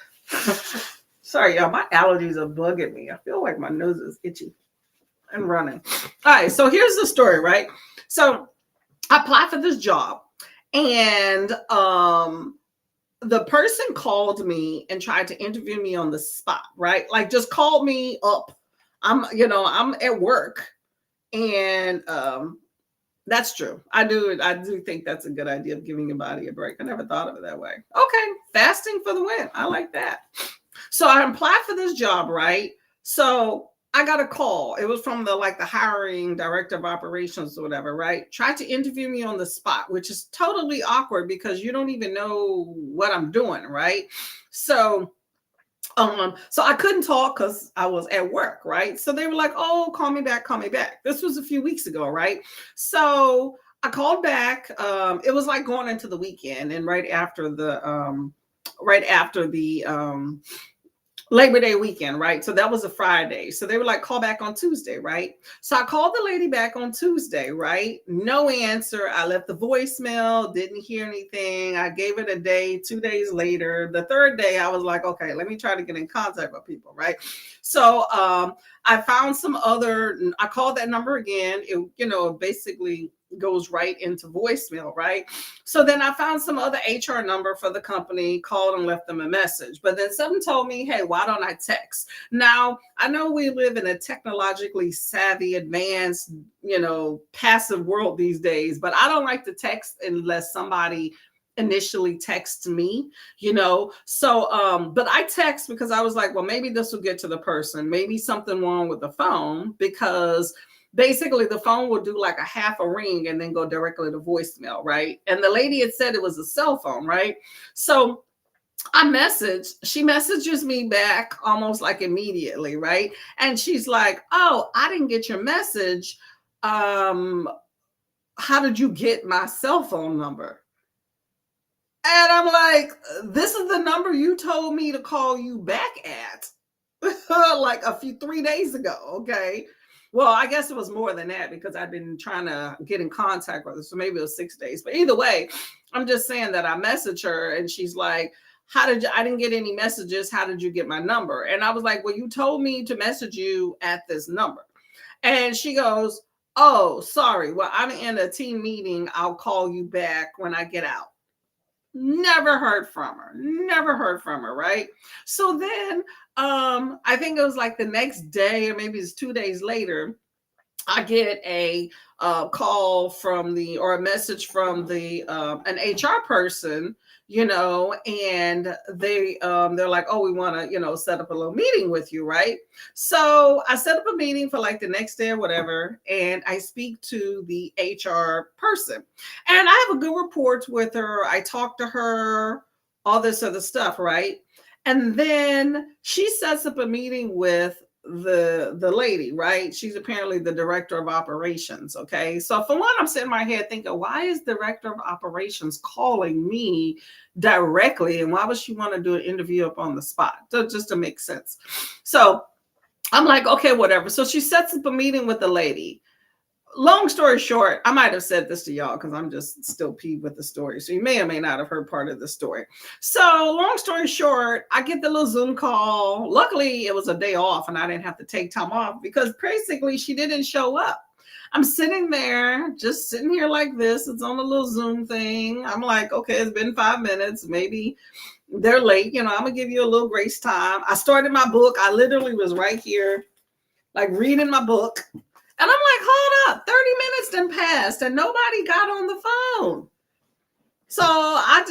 Sorry, y'all. My allergies are bugging me. I feel like my nose is itchy and running. All right. So here's the story, right? So I applied for this job, and the person called me and tried to interview me on the spot, right? Like, just called me up. I'm at work, and that's true. I do think that's a good idea of giving your body a break. I never thought of it that way. Okay, fasting for the win. I like that. So I applied for this job, right? So I got a call. It was from the hiring director of operations or whatever, right? Tried to interview me on the spot, which is totally awkward because you don't even know what I'm doing, right? So I couldn't talk because I was at work, right? So they were like, oh, call me back, call me back. This was a few weeks ago, right? So I called back. It was like going into the weekend, and right after the Labor Day weekend, right? So that was a Friday. So they were like, call back on Tuesday, right? So I called the lady back on Tuesday, right? No answer. I left the voicemail, didn't hear anything. I gave it a day, 2 days later. The third day, I was like, okay, let me try to get in contact with people, right? So I found I called that number again. It basically goes right into voicemail, right? So then I found some other HR number for the company, called and left them a message. But then something told me, hey, why don't I text? Now, I know we live in a technologically savvy, advanced, passive world these days, but I don't like to text unless somebody initially texts me, so but I text because I was like, well, maybe this will get to the person, maybe something wrong with the phone, because basically the phone will do like a half a ring and then go directly to voicemail, right? And the lady had said it was a cell phone, right? So she messages me back almost like immediately, right? And she's like, oh, I didn't get your message. How did you get my cell phone number? And I'm like, this is the number you told me to call you back at like 3 days ago. Okay. Well, I guess it was more than that because I've been trying to get in contact with her. So maybe it was 6 days. But either way, I'm just saying that I messaged her and she's like, I didn't get any messages. How did you get my number? And I was like, well, you told me to message you at this number. And she goes, oh, sorry. Well, I'm in a team meeting. I'll call you back when I get out. Never heard from her, right? So then I think it was like the next day, or maybe it's 2 days later, I get a call or a message from an HR person, and they're like, oh, we want to, set up a little meeting with you, right? So I set up a meeting for like the next day or whatever, and I speak to the HR person, and I have a good rapport with her. I talk to her, all this other stuff, right? And then she sets up a meeting with the lady, right? She's apparently the director of operations. Okay. So for one, I'm sitting in my head thinking, why is director of operations calling me directly? And why would she want to do an interview up on the spot? Just to make sense. So I'm like, okay, whatever. So she sets up a meeting with the lady. Long story short, I might have said this to y'all because I'm just still peeved with the story. So you may or may not have heard part of the story. So long story short, I get the little Zoom call. Luckily, it was a day off and I didn't have to take time off because basically she didn't show up. I'm sitting there, just sitting here like this. It's on a little Zoom thing. I'm like, okay, it's been 5 minutes. Maybe they're late. I'm going to give you a little grace time. I started my book. I literally was right here, like reading my book. And I'm like, hold up, 30 minutes done passed and nobody got on the phone. So I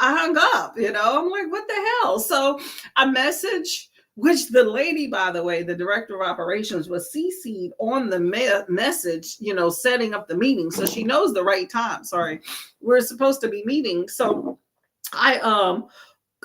hung up, I'm like, what the hell? So I messaged, which the lady, by the way, the director of operations, was CC'd on the message, setting up the meeting. So she knows the right time. Sorry, we're supposed to be meeting. So I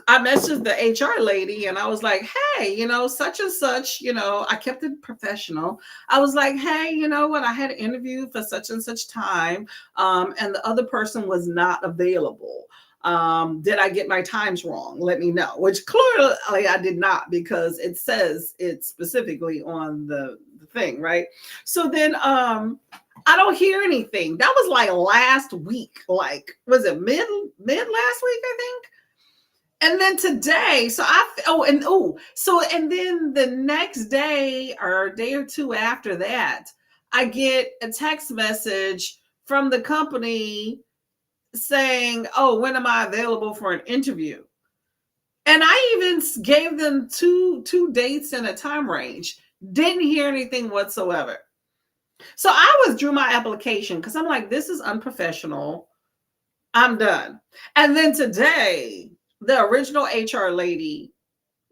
messaged the HR lady and I was like, hey, such and such, I kept it professional. I was like, hey, you know what? I had an interview for such and such time. And the other person was not available. Did I get my times wrong? Let me know, which clearly I did not, because it says it specifically on the thing. Right. So then, I don't hear anything. That was like last week. Like, was it mid last week? I think. And then today, and then the next day or a day or two after that, I get a text message from the company saying, oh, when am I available for an interview? And I even gave them two dates and a time range. Didn't hear anything whatsoever. So I withdrew my application because I'm like, this is unprofessional. I'm done. And then today, the original HR lady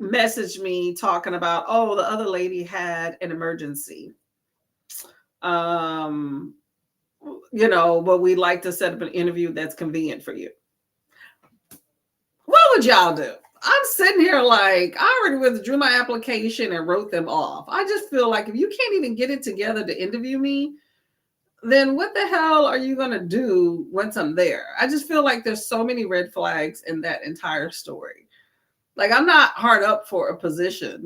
messaged me talking about, oh, the other lady had an emergency. But we'd like to set up an interview that's convenient for you. What would y'all do? I'm sitting here like, I already withdrew my application and wrote them off. I just feel like if you can't even get it together to interview me, then what the hell are you going to do once I'm there? I just feel like there's so many red flags in that entire story. Like, I'm not hard up for a position,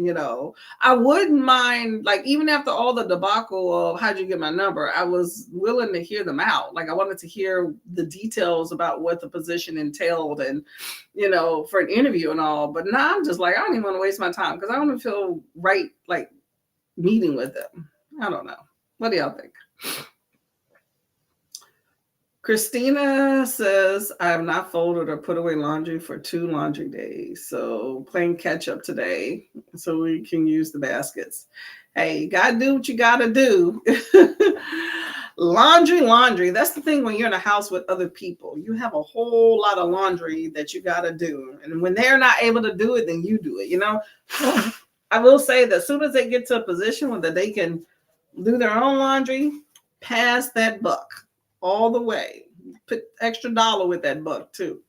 I wouldn't mind, like, even after all the debacle of how'd you get my number, I was willing to hear them out. Like, I wanted to hear the details about what the position entailed and, for an interview and all. But now I'm just like, I don't even want to waste my time because I don't feel right, like, meeting with them. I don't know. What do y'all think? Christina says, I have not folded or put away laundry for 2 laundry days. So playing catch up today so we can use the baskets. Hey, you got to do what you got to do. Laundry. That's the thing when you're in a house with other people. You have a whole lot of laundry that you got to do. And when they're not able to do it, then you do it, I will say that as soon as they get to a position where they can do their own laundry, pass that buck. All the way. Put extra $1 with that buck too.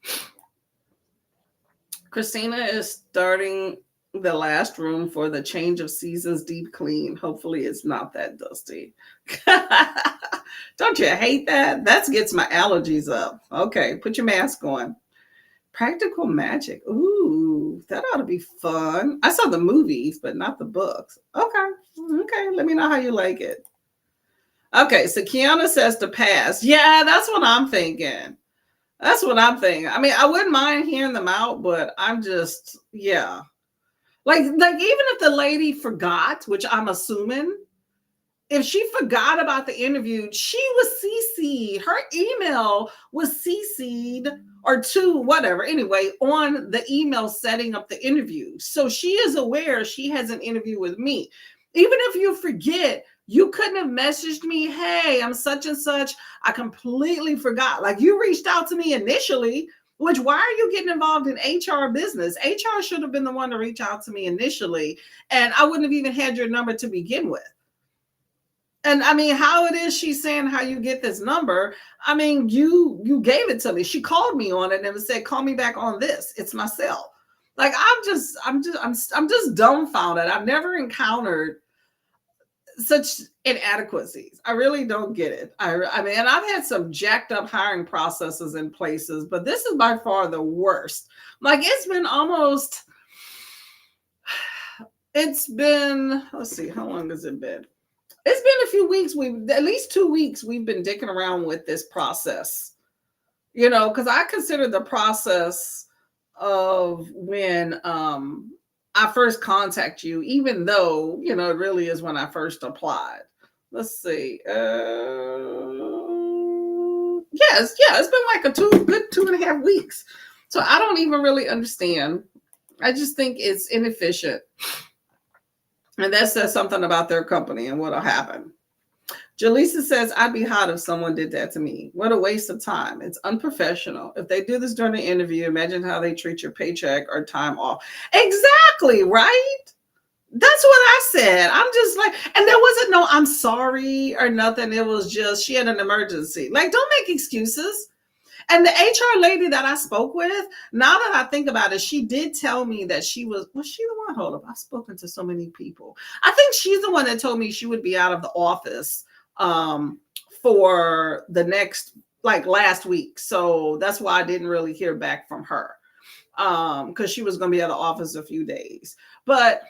Christina is starting the last room for the change of seasons deep clean. Hopefully it's not that dusty. Don't you hate that? That gets my allergies up. Okay, put your mask on. Practical Magic. Ooh, that ought to be fun. I saw the movies, but not the books. Okay. Let me know how you like it. Okay, so Kiana says to pass. Yeah, that's what I'm thinking. I mean, I wouldn't mind hearing them out, but I'm just, yeah. Like even if the lady forgot, which I'm assuming, if she forgot about the interview, she was CC'd. Her email was CC'd or to whatever, anyway, on the email setting up the interview. So she is aware she has an interview with me. Even if you forget, you couldn't have messaged me, hey, I'm such and such. I completely forgot. Like, you reached out to me initially, which why are you getting involved in HR business? HR should have been the one to reach out to me initially. And I wouldn't have even had your number to begin with. And I mean, how it is she's saying how you get this number. I mean, you gave it to me. She called me on it and said, call me back on this. It's my cell. Like, I'm just dumbfounded. I've never encountered such inadequacies. I really don't get it. I mean, and I've had some jacked up hiring processes in places, but this is by far the worst. Like, it's been, let's see, how long has it been? It's been a few weeks. At least 2 weeks, we've been dicking around with this process, because I consider the process of when, I first contact you, even though, it really is when I first applied. Let's see. Yes, yeah, it's been like a good 2.5 weeks. So I don't even really understand. I just think it's inefficient. And that says something about their company and what'll happen. Jaleesa says, I'd be hot if someone did that to me. What a waste of time. It's unprofessional. If they do this during the interview, imagine how they treat your paycheck or time off. Exactly, right? That's what I said. I'm just like, and there wasn't no I'm sorry or nothing. It was just she had an emergency. Like, don't make excuses. And the HR lady that I spoke with, now that I think about it, she did tell me that was she the one? Hold up. I've spoken to so many people. I think she's the one that told me she would be out of the office for the next, like last week. So that's why I didn't really hear back from her because she was going to be out of the office a few days. But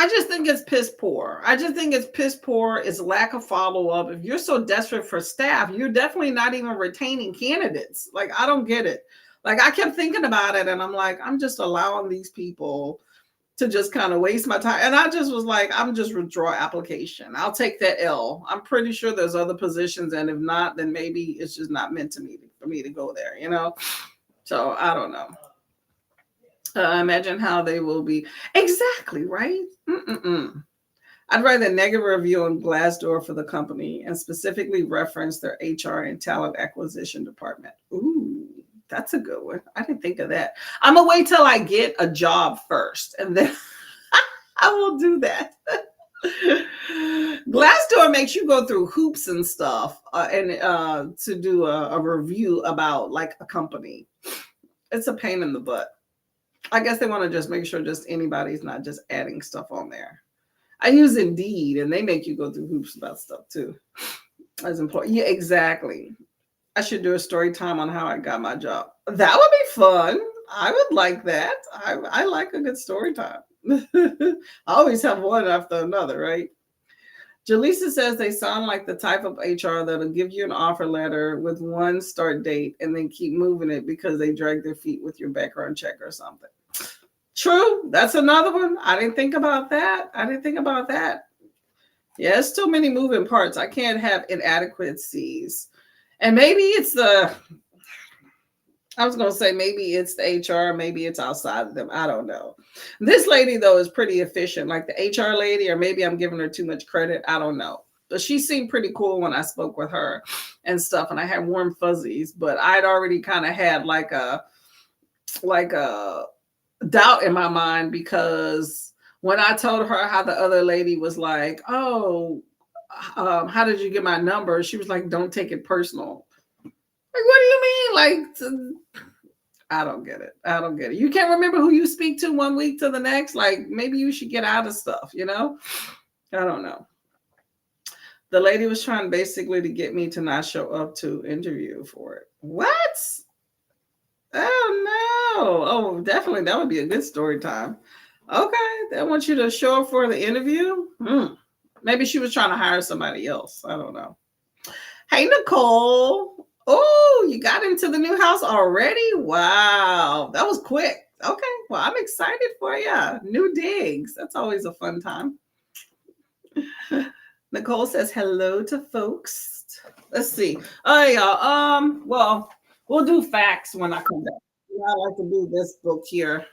I just think it's piss poor. I just think it's piss poor. It's lack of follow up. If you're so desperate for staff, you're definitely not even retaining candidates. Like, I don't get it. Like, I kept thinking about it and I'm like, I'm just allowing these people to just kind of waste my time. And I just was like, I'm just withdraw application. I'll take that L. I'm pretty sure there's other positions. And if not, then maybe it's just not meant to me for me to go there, you know? So I don't know. Imagine how they will be. Exactly, right? Mm-mm-mm. I'd write a negative review on Glassdoor for the company and specifically reference their HR and talent acquisition department. Ooh, that's a good one. I didn't think of that. I'm going to wait till I get a job first, and then I will do that. Glassdoor makes you go through hoops and stuff and to do a review about like a company. It's a pain in the butt. I guess they want to just make sure just anybody's not just adding stuff on there. I use Indeed, and they make you go through hoops about stuff too. As important. Yeah, exactly. I should do a story time on how I got my job. That would be fun. I would like that. I like a good story time. I always have one after another, right? Jaleesa says they sound like the type of HR that'll give you an offer letter with one start date and then keep moving it because they drag their feet with your background check or something. True. That's another one. I didn't think about that. Yeah, it's too many moving parts. I can't have inadequacies. And maybe it's I was going to say maybe it's the HR, maybe it's outside of them. I don't know. This lady, though, is pretty efficient, like the HR lady, or maybe I'm giving her too much credit. I don't know. But she seemed pretty cool when I spoke with her and stuff, and I had warm fuzzies, but I'd already kind of had like a doubt in my mind because when I told her how the other lady was like, oh, how did you get my number? She was like, don't take it personal. Like, what do you mean? Like, I don't get it. You can't remember who you speak to one week to the next. Like, maybe you should get out of stuff, you know? I don't know. The lady was trying basically to get me to not show up to interview for it. What? Oh, no. Oh, definitely. That would be a good story time. Okay. They want you to show up for the interview? Maybe she was trying to hire somebody else. I don't know. Hey, Nicole. Oh, you got into the new house already? Wow. That was quick. Okay. Well, I'm excited for you. New digs. That's always a fun time. Nicole says hello to folks. Let's see. Oh, y'all. Well, we'll do facts when I come back. I like to do this book here.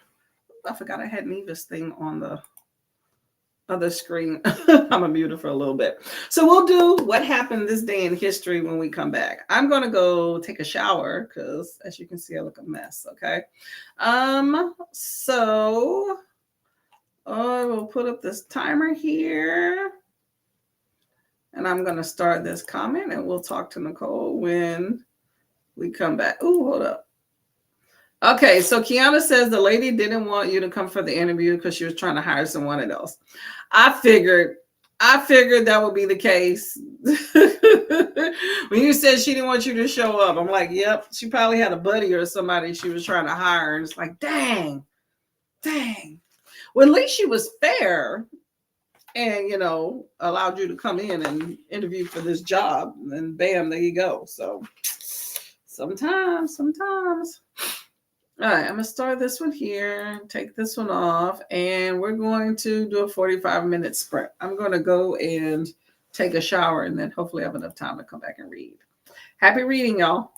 I forgot I had Neva's thing on the other screen. I'm gonna mute it for a little bit. So we'll do what happened this day in history when we come back. I'm gonna go take a shower because, as you can see, I look a mess. Okay. So I will put up this timer here, and I'm gonna start this comment, and we'll talk to Nicole when we come back. Oh, hold up. Okay, so Kiana says the lady didn't want you to come for the interview because she was trying to hire someone else. I figured that would be the case. When you said she didn't want you to show up, I'm like, yep, she probably had a buddy or somebody she was trying to hire. And it's like, dang. Well, at least she was fair and, allowed you to come in and interview for this job. And bam, there you go. So sometimes. All right, I'm going to start this one here, take this one off, and we're going to do a 45-minute sprint. I'm going to go and take a shower, and then hopefully have enough time to come back and read. Happy reading, y'all.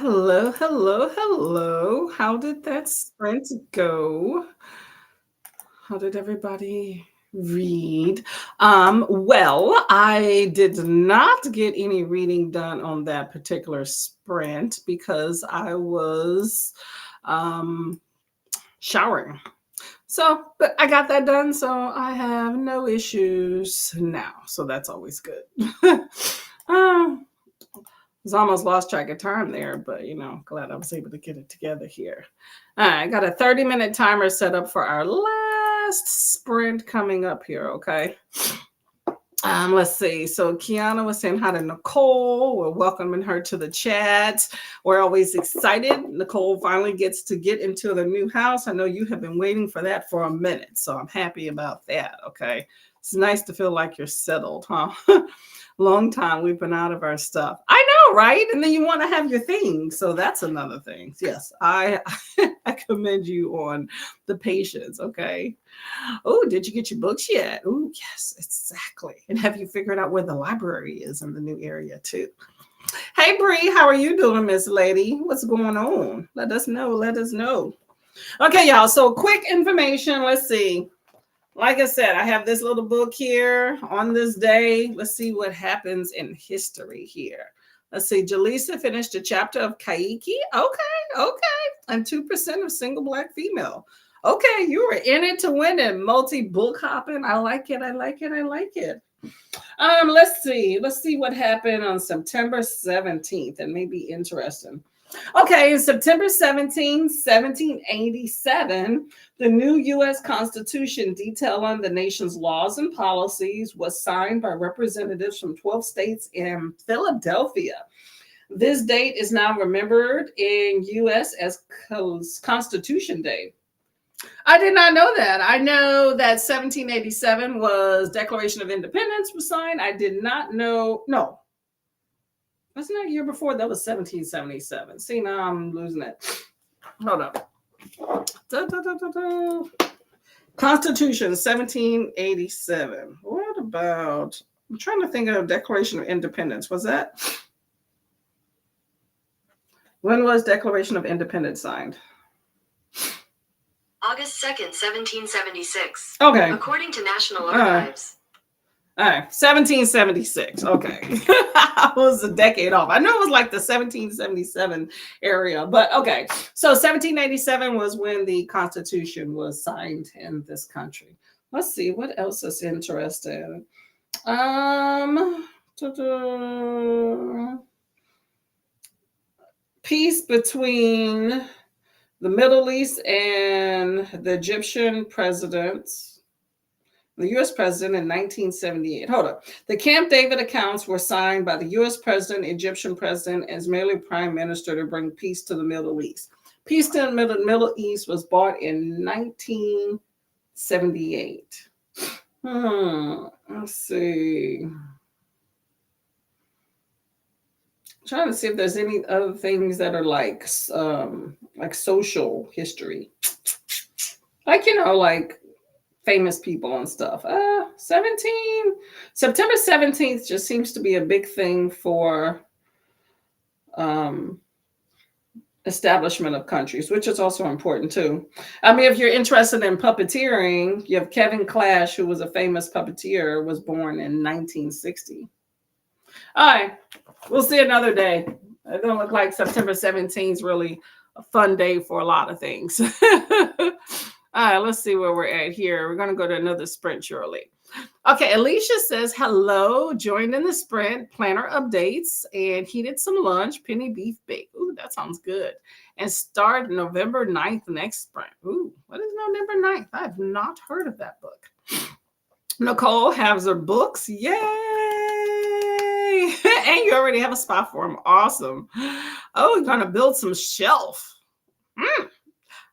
Hello, hello, hello. How did that sprint go? How did everybody read? Well, I did not get any reading done on that particular sprint because I was um showering. So, but I got that done, so I have no issues now. So that's always good. um, was almost lost track of time there, but glad I was able to get it together here. All right, I got a 30-minute timer set up for our last sprint coming up here, okay? Let's see. So Kiana was saying hi to Nicole. We're welcoming her to the chat. We're always excited. Nicole finally gets to get into the new house. I know you have been waiting for that for a minute, so I'm happy about that. Okay. It's nice to feel like you're settled, huh? Long time we've been out of our stuff. I know, right? And then you want to have your things. So that's another thing. Yes, I I commend you on the patience. Okay. Oh, did you get your books yet? Oh, yes, exactly. And have you figured out where the library is in the new area too? Hey, Bree, how are you doing, Miss Lady? What's going on? Let us know. Let us know. Okay, y'all. So quick information. Let's see. Like I said, I have this little book here on this day. Let's see what happens in history here. Let's see. Jaleesa finished a chapter of Kaiki. Okay. And 2% of single Black female. Okay, you were in it to win it. Multi-book hopping. I like it. Let's see. Let's see what happened on September 17th. It may be interesting. Okay, September 17, 1787, the new U.S. Constitution detailing the nation's laws and policies was signed by representatives from 12 states in Philadelphia. This date is now remembered in U.S. as Constitution Day. I did not know that. I know that 1787 was Declaration of Independence was signed. I did not know. No, wasn't that a year before? That was 1777. See, now I'm losing it. Hold up. Constitution, 1787. What about, I'm trying to think of Declaration of Independence. Was that? When was Declaration of Independence signed? August 2nd, 1776. Okay. According to National Archives. All right, 1776. Okay. I was a decade off. I know it was like the 1777 area, but okay. So 1787 was when the Constitution was signed in this country. Let's see what else is interesting. Peace between the Middle East and the Egyptian presidents. The U.S. president in 1978. Hold up. The Camp David accounts were signed by the U.S. president, Egyptian president, and Israeli prime minister to bring peace to the Middle East. Peace to the Middle East was bought in 1978. Let's see. I'm trying to see if there's any other things that are like social history. Like famous people and stuff. September 17th just seems to be a big thing for establishment of countries, which is also important too. I mean, if you're interested in puppeteering, you have Kevin Clash, who was a famous puppeteer, was born in 1960. All right, we'll see another day. It don't look like September 17th is really a fun day for a lot of things. All right, let's see where we're at here. We're going to go to another sprint shortly. Okay, Alicia says, hello, joined in the sprint, planner updates, and heated some lunch, penny beef bake. Ooh, that sounds good. And start November 9th next sprint. Ooh, what is November 9th? I have not heard of that book. Nicole has her books. Yay! And you already have a spot for them. Awesome. Oh, we're going to build some shelf.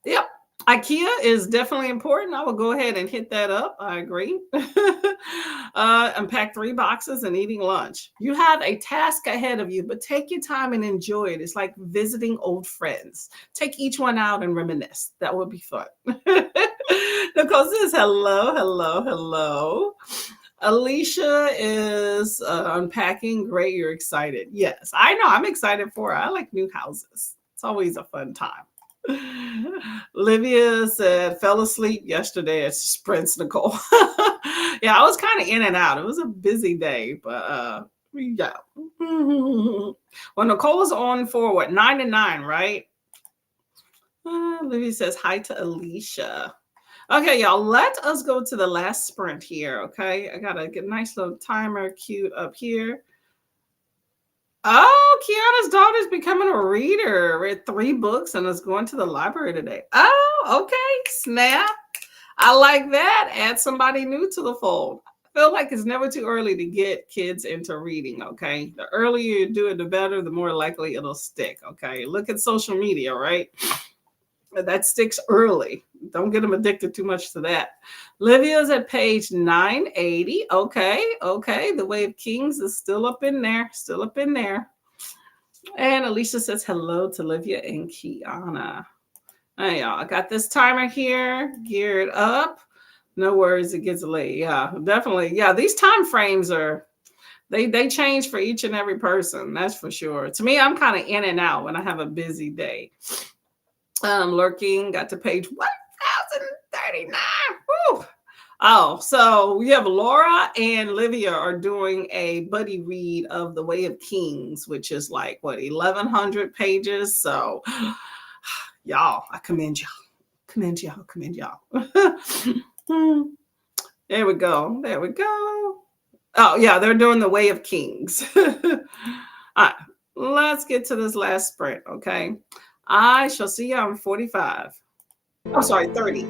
Yep. IKEA is definitely important. I will go ahead and hit that up. I agree. Unpack 3 boxes and eating lunch. You have a task ahead of you, but take your time and enjoy it. It's like visiting old friends. Take each one out and reminisce. That would be fun. Nicole says, hello. Alicia is unpacking. Great, you're excited. Yes, I know. I'm excited for her. I like new houses. It's always a fun time. Livia said, fell asleep yesterday at Sprints, Nicole. Yeah, I was kind of in and out. It was a busy day, but yeah. Well, Nicole was on for what, 9 to 9, right? Livia says hi to Alicia. Okay, y'all, let us go to the last sprint here, okay? I got to get a nice little timer queued up here. Oh, Kiana's daughter's becoming a reader. Read 3 books and is going to the library today. Oh, okay, snap. I like that. Add somebody new to the fold. I feel like it's never too early to get kids into reading, okay? The earlier you do it, the better, the more likely it'll stick, okay? Look at social media, right? That sticks early. Don't get them addicted too much to that. Livia's at page 980. Okay. The Way of Kings is still up in there. And Alicia says hello to Livia and Kiana. Hey, y'all. I got this timer here geared up. No worries, it gets late. Yeah, definitely. Yeah, these time frames are they change for each and every person. That's for sure. To me, I'm kind of in and out when I have a busy day. Lurking got to page 1039. Woo! Oh, so we have Laura and Livia are doing a buddy read of The Way of Kings, which is like what, 1100 pages. So y'all, I commend y'all. There we go. Oh yeah, they're doing The Way of Kings. All right, let's get to this last sprint, okay? I shall see you on 45. I'm sorry, 30.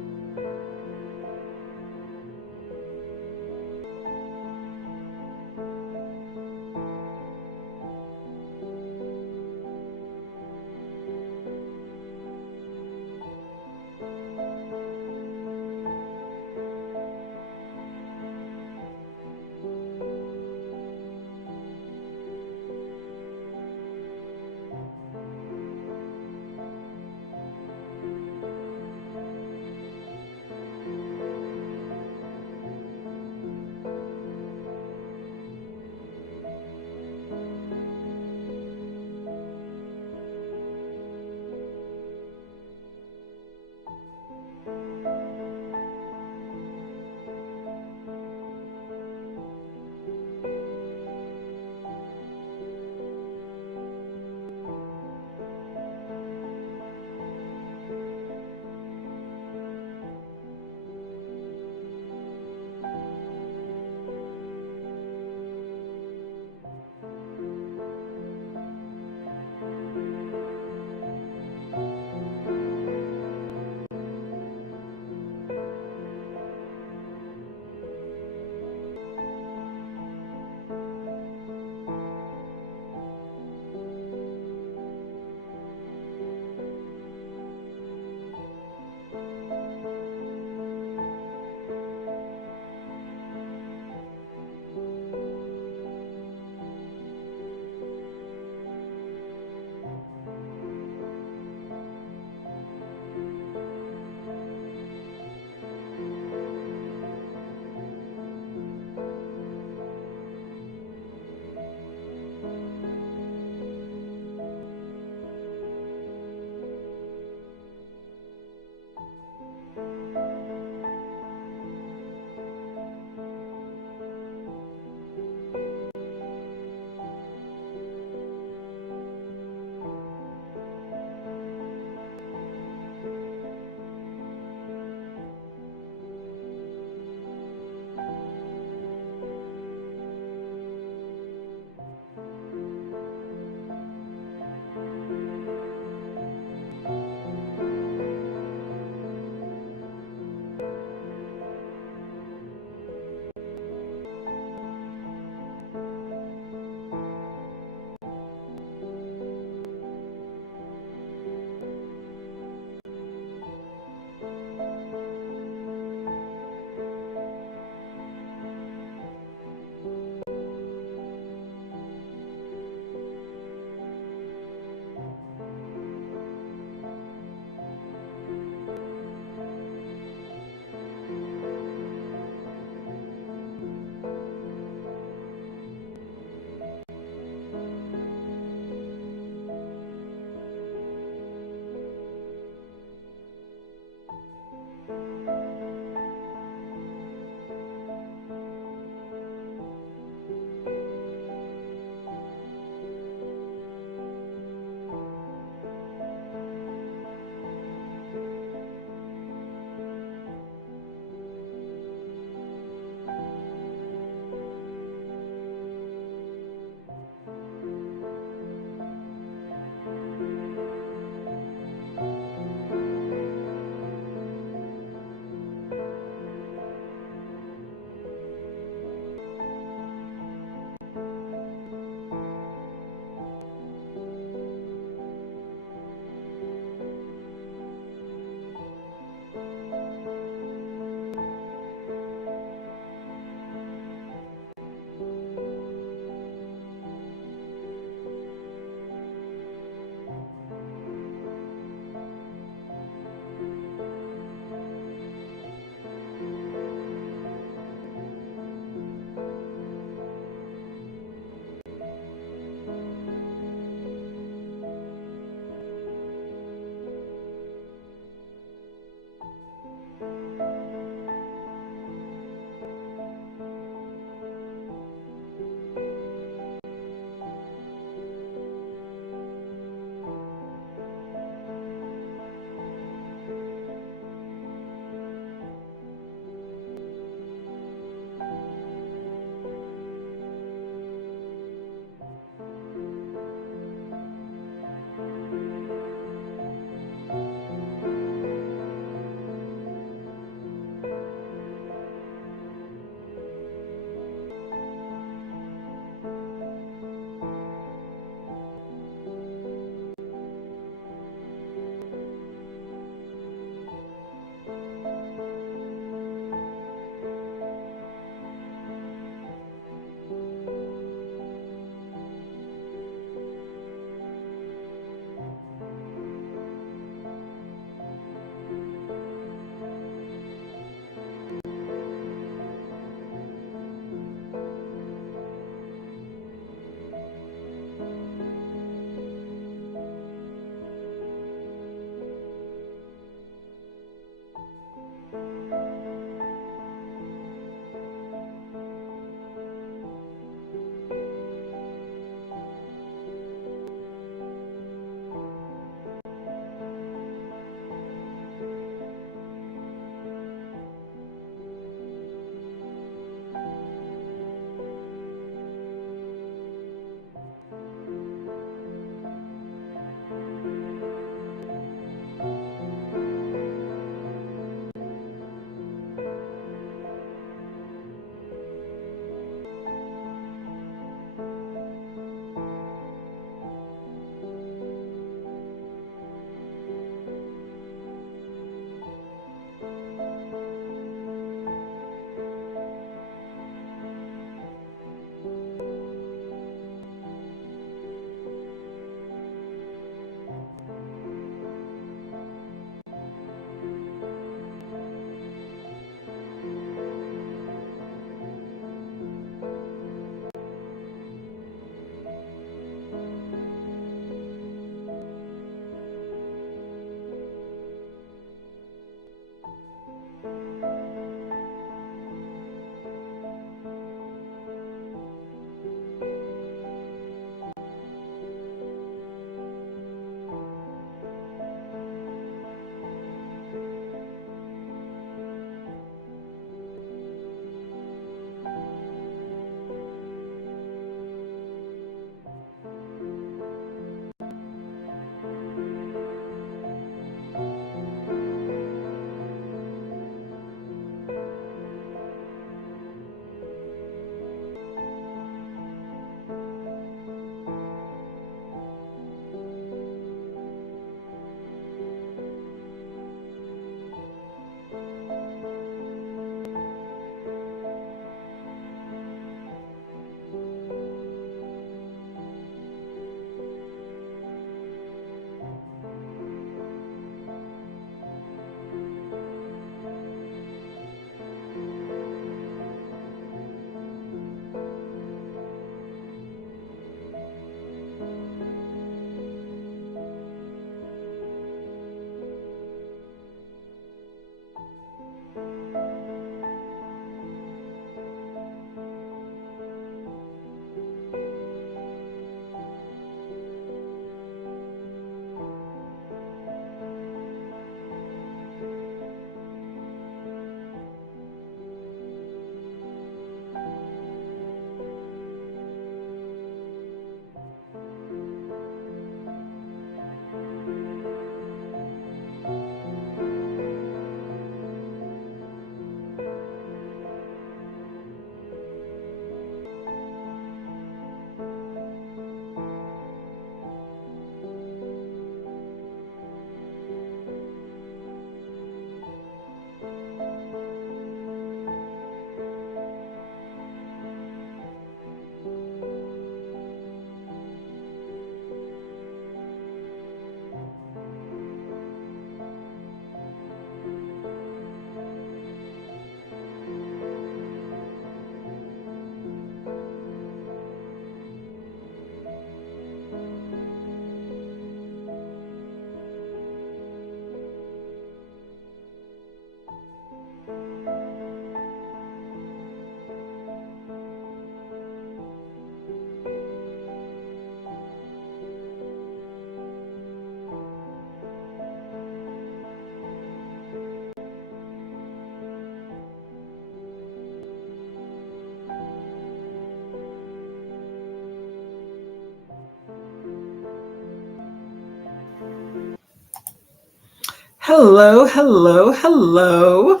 Hello, hello, hello.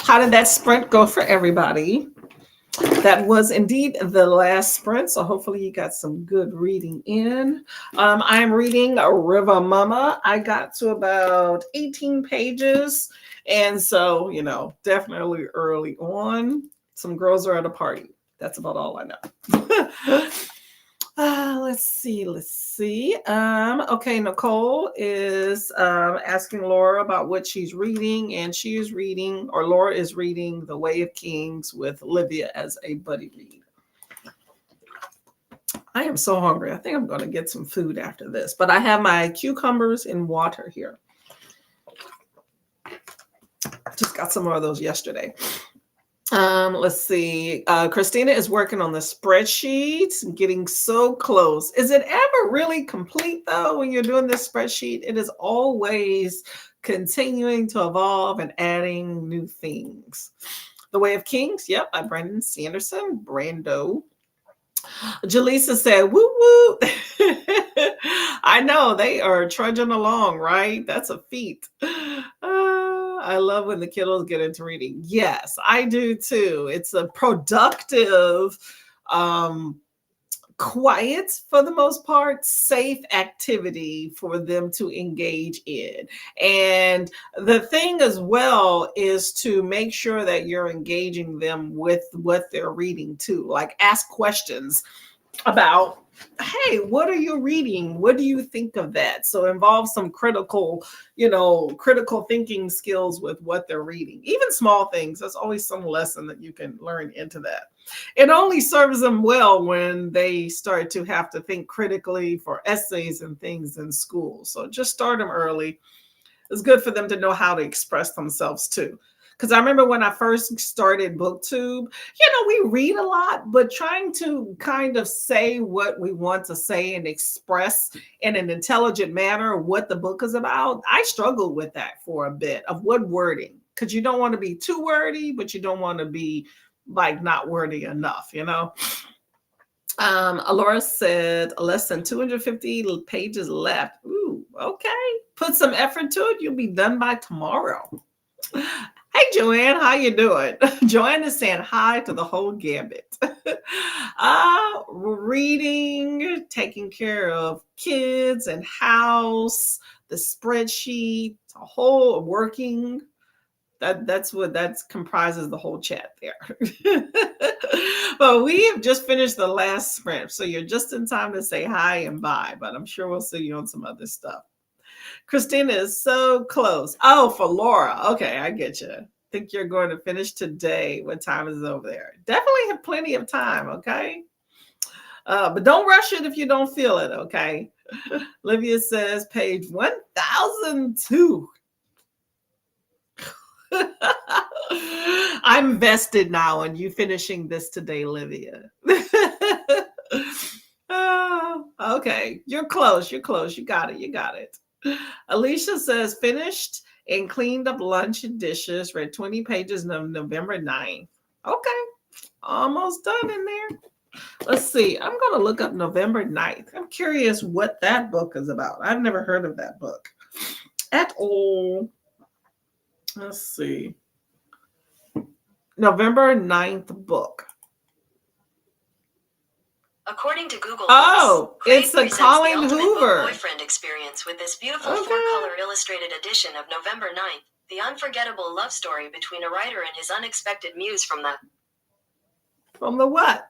How did that sprint go for everybody? That was indeed the last sprint, so hopefully you got some good reading in. I'm reading River Mama. I got to about 18 pages, and so, definitely early on. Some girls are at a party. That's about all I know. Let's see. Okay, Nicole is asking Laura about what she's reading, and she is reading, or Laura is reading The Way of Kings with Olivia as a buddy read. I am so hungry. I think I'm going to get some food after this, but I have my cucumbers in water here. Just got some more of those yesterday. Let's see. Christina is working on the spreadsheet, getting so close. Is it ever really complete though when you're doing this spreadsheet? It is always continuing to evolve and adding new things. The Way of Kings, yep, by Brandon Sanderson, Brando. Jaleesa said, woo woo. I know they are trudging along, right? That's a feat. I love when the kiddos get into reading. Yes, I do too. It's a productive, quiet, for the most part, safe activity for them to engage in. And the thing as well is to make sure that you're engaging them with what they're reading too. Like ask questions about, hey, what are you reading? What do you think of that? So involve some critical thinking skills with what they're reading. Even small things, there's always some lesson that you can learn into that. It only serves them well when they start to have to think critically for essays and things in school. So just start them early. It's good for them to know how to express themselves too. Because I remember when I first started BookTube, we read a lot, but trying to kind of say what we want to say and express in an intelligent manner what the book is about, I struggled with that for a bit of what wording. Because you don't want to be too wordy, but you don't want to be like not wordy enough, Alora said less than 250 pages left. Ooh, okay. Put some effort to it. You'll be done by tomorrow. Hey, Joanne, how you doing? Joanne is saying hi to the whole gambit. Reading, taking care of kids and house, the spreadsheet, a whole working. That's comprises the whole chat there. But we have just finished the last sprint, so you're just in time to say hi and bye. But I'm sure we'll see you on some other stuff. Christina is so close. Oh, for Laura. Okay, I get you. Think you're going to finish today. What time is it over there? Definitely have plenty of time, okay? But don't rush it if you don't feel it, okay? Olivia says page 1002. I'm vested now in you finishing this today, Olivia. Okay, you're close. You got it. Alicia says finished and cleaned up lunch and dishes, read 20 pages of November 9th. Okay, almost done in there. Let's see. I'm going to look up November 9th. I'm curious what that book is about. I've never heard of that book at all. Let's see. November 9th book. According to Google, it's a Colleen Hoover boyfriend experience with this beautiful 4-color illustrated edition of November 9th, the unforgettable love story between a writer and his unexpected muse from the what?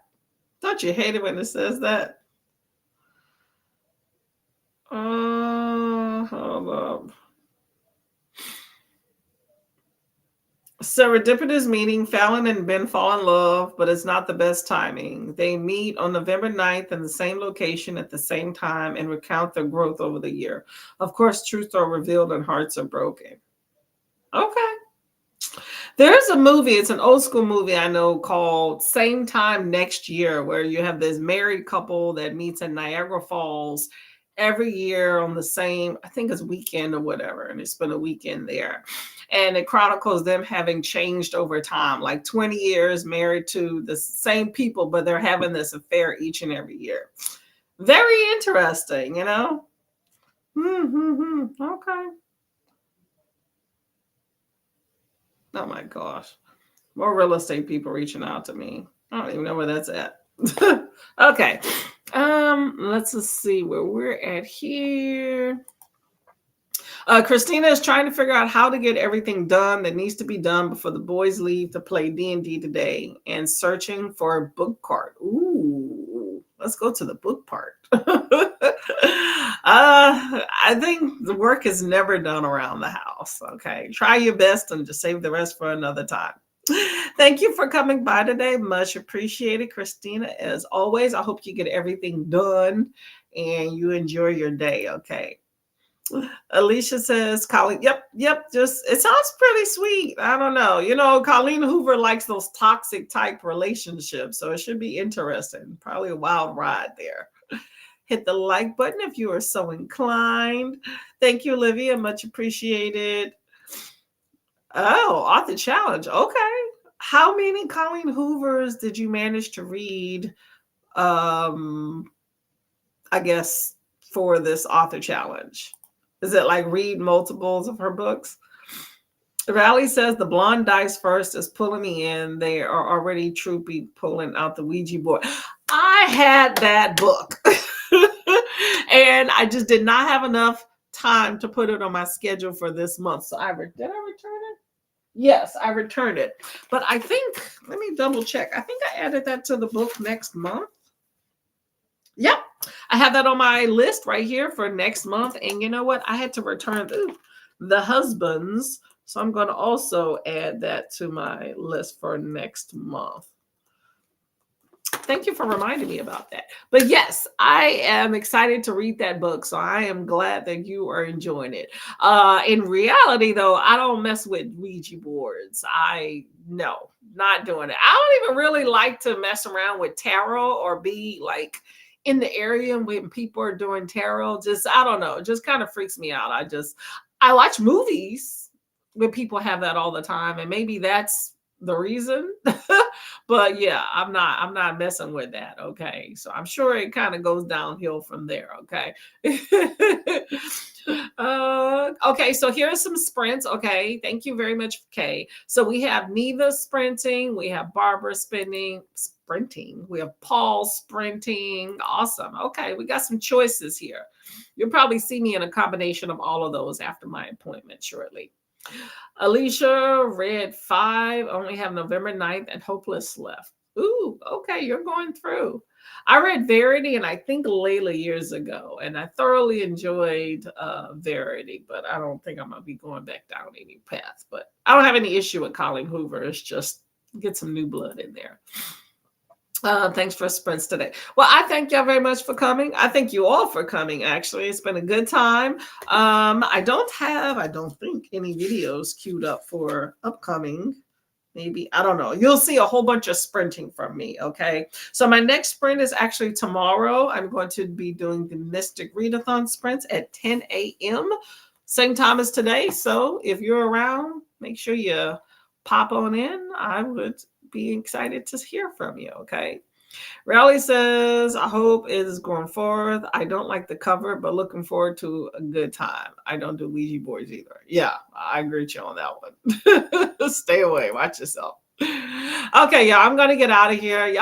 Don't you hate it when it says that? Hold up. Serendipitous meeting. Fallon and Ben fall in love, but it's not the best timing. They meet on November 9th in the same location at the same time and recount their growth over the year. Of course, truths are revealed and hearts are broken. Okay. There's a movie, it's an old school movie I know called Same Time Next Year, where you have this married couple that meets in Niagara Falls every year on the same, I think it's weekend or whatever, and they spend a weekend there. And it chronicles them having changed over time, like 20 years married to the same people, but they're having this affair each and every year. Very interesting, Okay. Oh my gosh. More real estate people reaching out to me. I don't even know where that's at. Okay. Let's just see where we're at here. Christina is trying to figure out how to get everything done that needs to be done before the boys leave to play D&D today and searching for a book cart. Ooh, let's go to the book part. I think the work is never done around the house. Okay. Try your best and just save the rest for another time. Thank you for coming by today. Much appreciated, Christina. As always, I hope you get everything done and you enjoy your day. Okay. Alicia says, Colleen, yep, just it sounds pretty sweet. I don't know. You know, Colleen Hoover likes those toxic type relationships, so it should be interesting. Probably a wild ride there. Hit the like button if you are so inclined. Thank you, Olivia. Much appreciated. Oh, author challenge. Okay. How many Colleen Hoovers did you manage to read? I guess for this author challenge. Is it like read multiples of her books? Rally says the blonde dice first is pulling me in. They are already troopy pulling out the Ouija board. I had that book and I just did not have enough time to put it on my schedule for this month. So did I return it? Yes, I returned it. But I think, let me double check. I think I added that to the book next month. Yep. I have that on my list right here for next month. And you know what? I had to return the husbands. So I'm going to also add that to my list for next month. Thank you for reminding me about that. But yes, I am excited to read that book. So I am glad that you are enjoying it. In reality, though, I don't mess with Ouija boards. No, not doing it. I don't even really like to mess around with tarot or be like in the area when people are doing tarot. Just, I don't know, it just kind of freaks me out. I watch movies when people have that all the time. And maybe that's the reason. But yeah, I'm not messing with that. Okay. So I'm sure it kind of goes downhill from there. Okay. Okay, so here are some sprints. Okay, thank you very much, Kay. So we have Neva sprinting, we have Barbara sprinting, we have Paul sprinting. Awesome. Okay, we got some choices here. You'll probably see me in a combination of all of those after my appointment shortly. Alicia read 5, only have November 9th and Hopeless left. Ooh, okay, you're going through. I read Verity and I think Layla years ago, and I thoroughly enjoyed Verity, but I don't think I'm going to be going back down any path. But I don't have any issue with Colleen Hoover. It's just get some new blood in there. Thanks for sprints today. Well, I thank y'all very much for coming. I thank you all for coming, actually. It's been a good time. I don't think, any videos queued up for upcoming. Maybe, I don't know. You'll see a whole bunch of sprinting from me, okay? So my next sprint is actually tomorrow. I'm going to be doing the Mystic Readathon sprints at 10 a.m., same time as today. So if you're around, make sure you pop on in. I would be excited to hear from you, okay? Rally says, I hope it is going forth. I don't like the cover, but looking forward to a good time. I don't do Ouija boards either. Yeah, I agree with you on that one. Stay away. Watch yourself. Okay, yeah, I'm going to get out of here. Y'all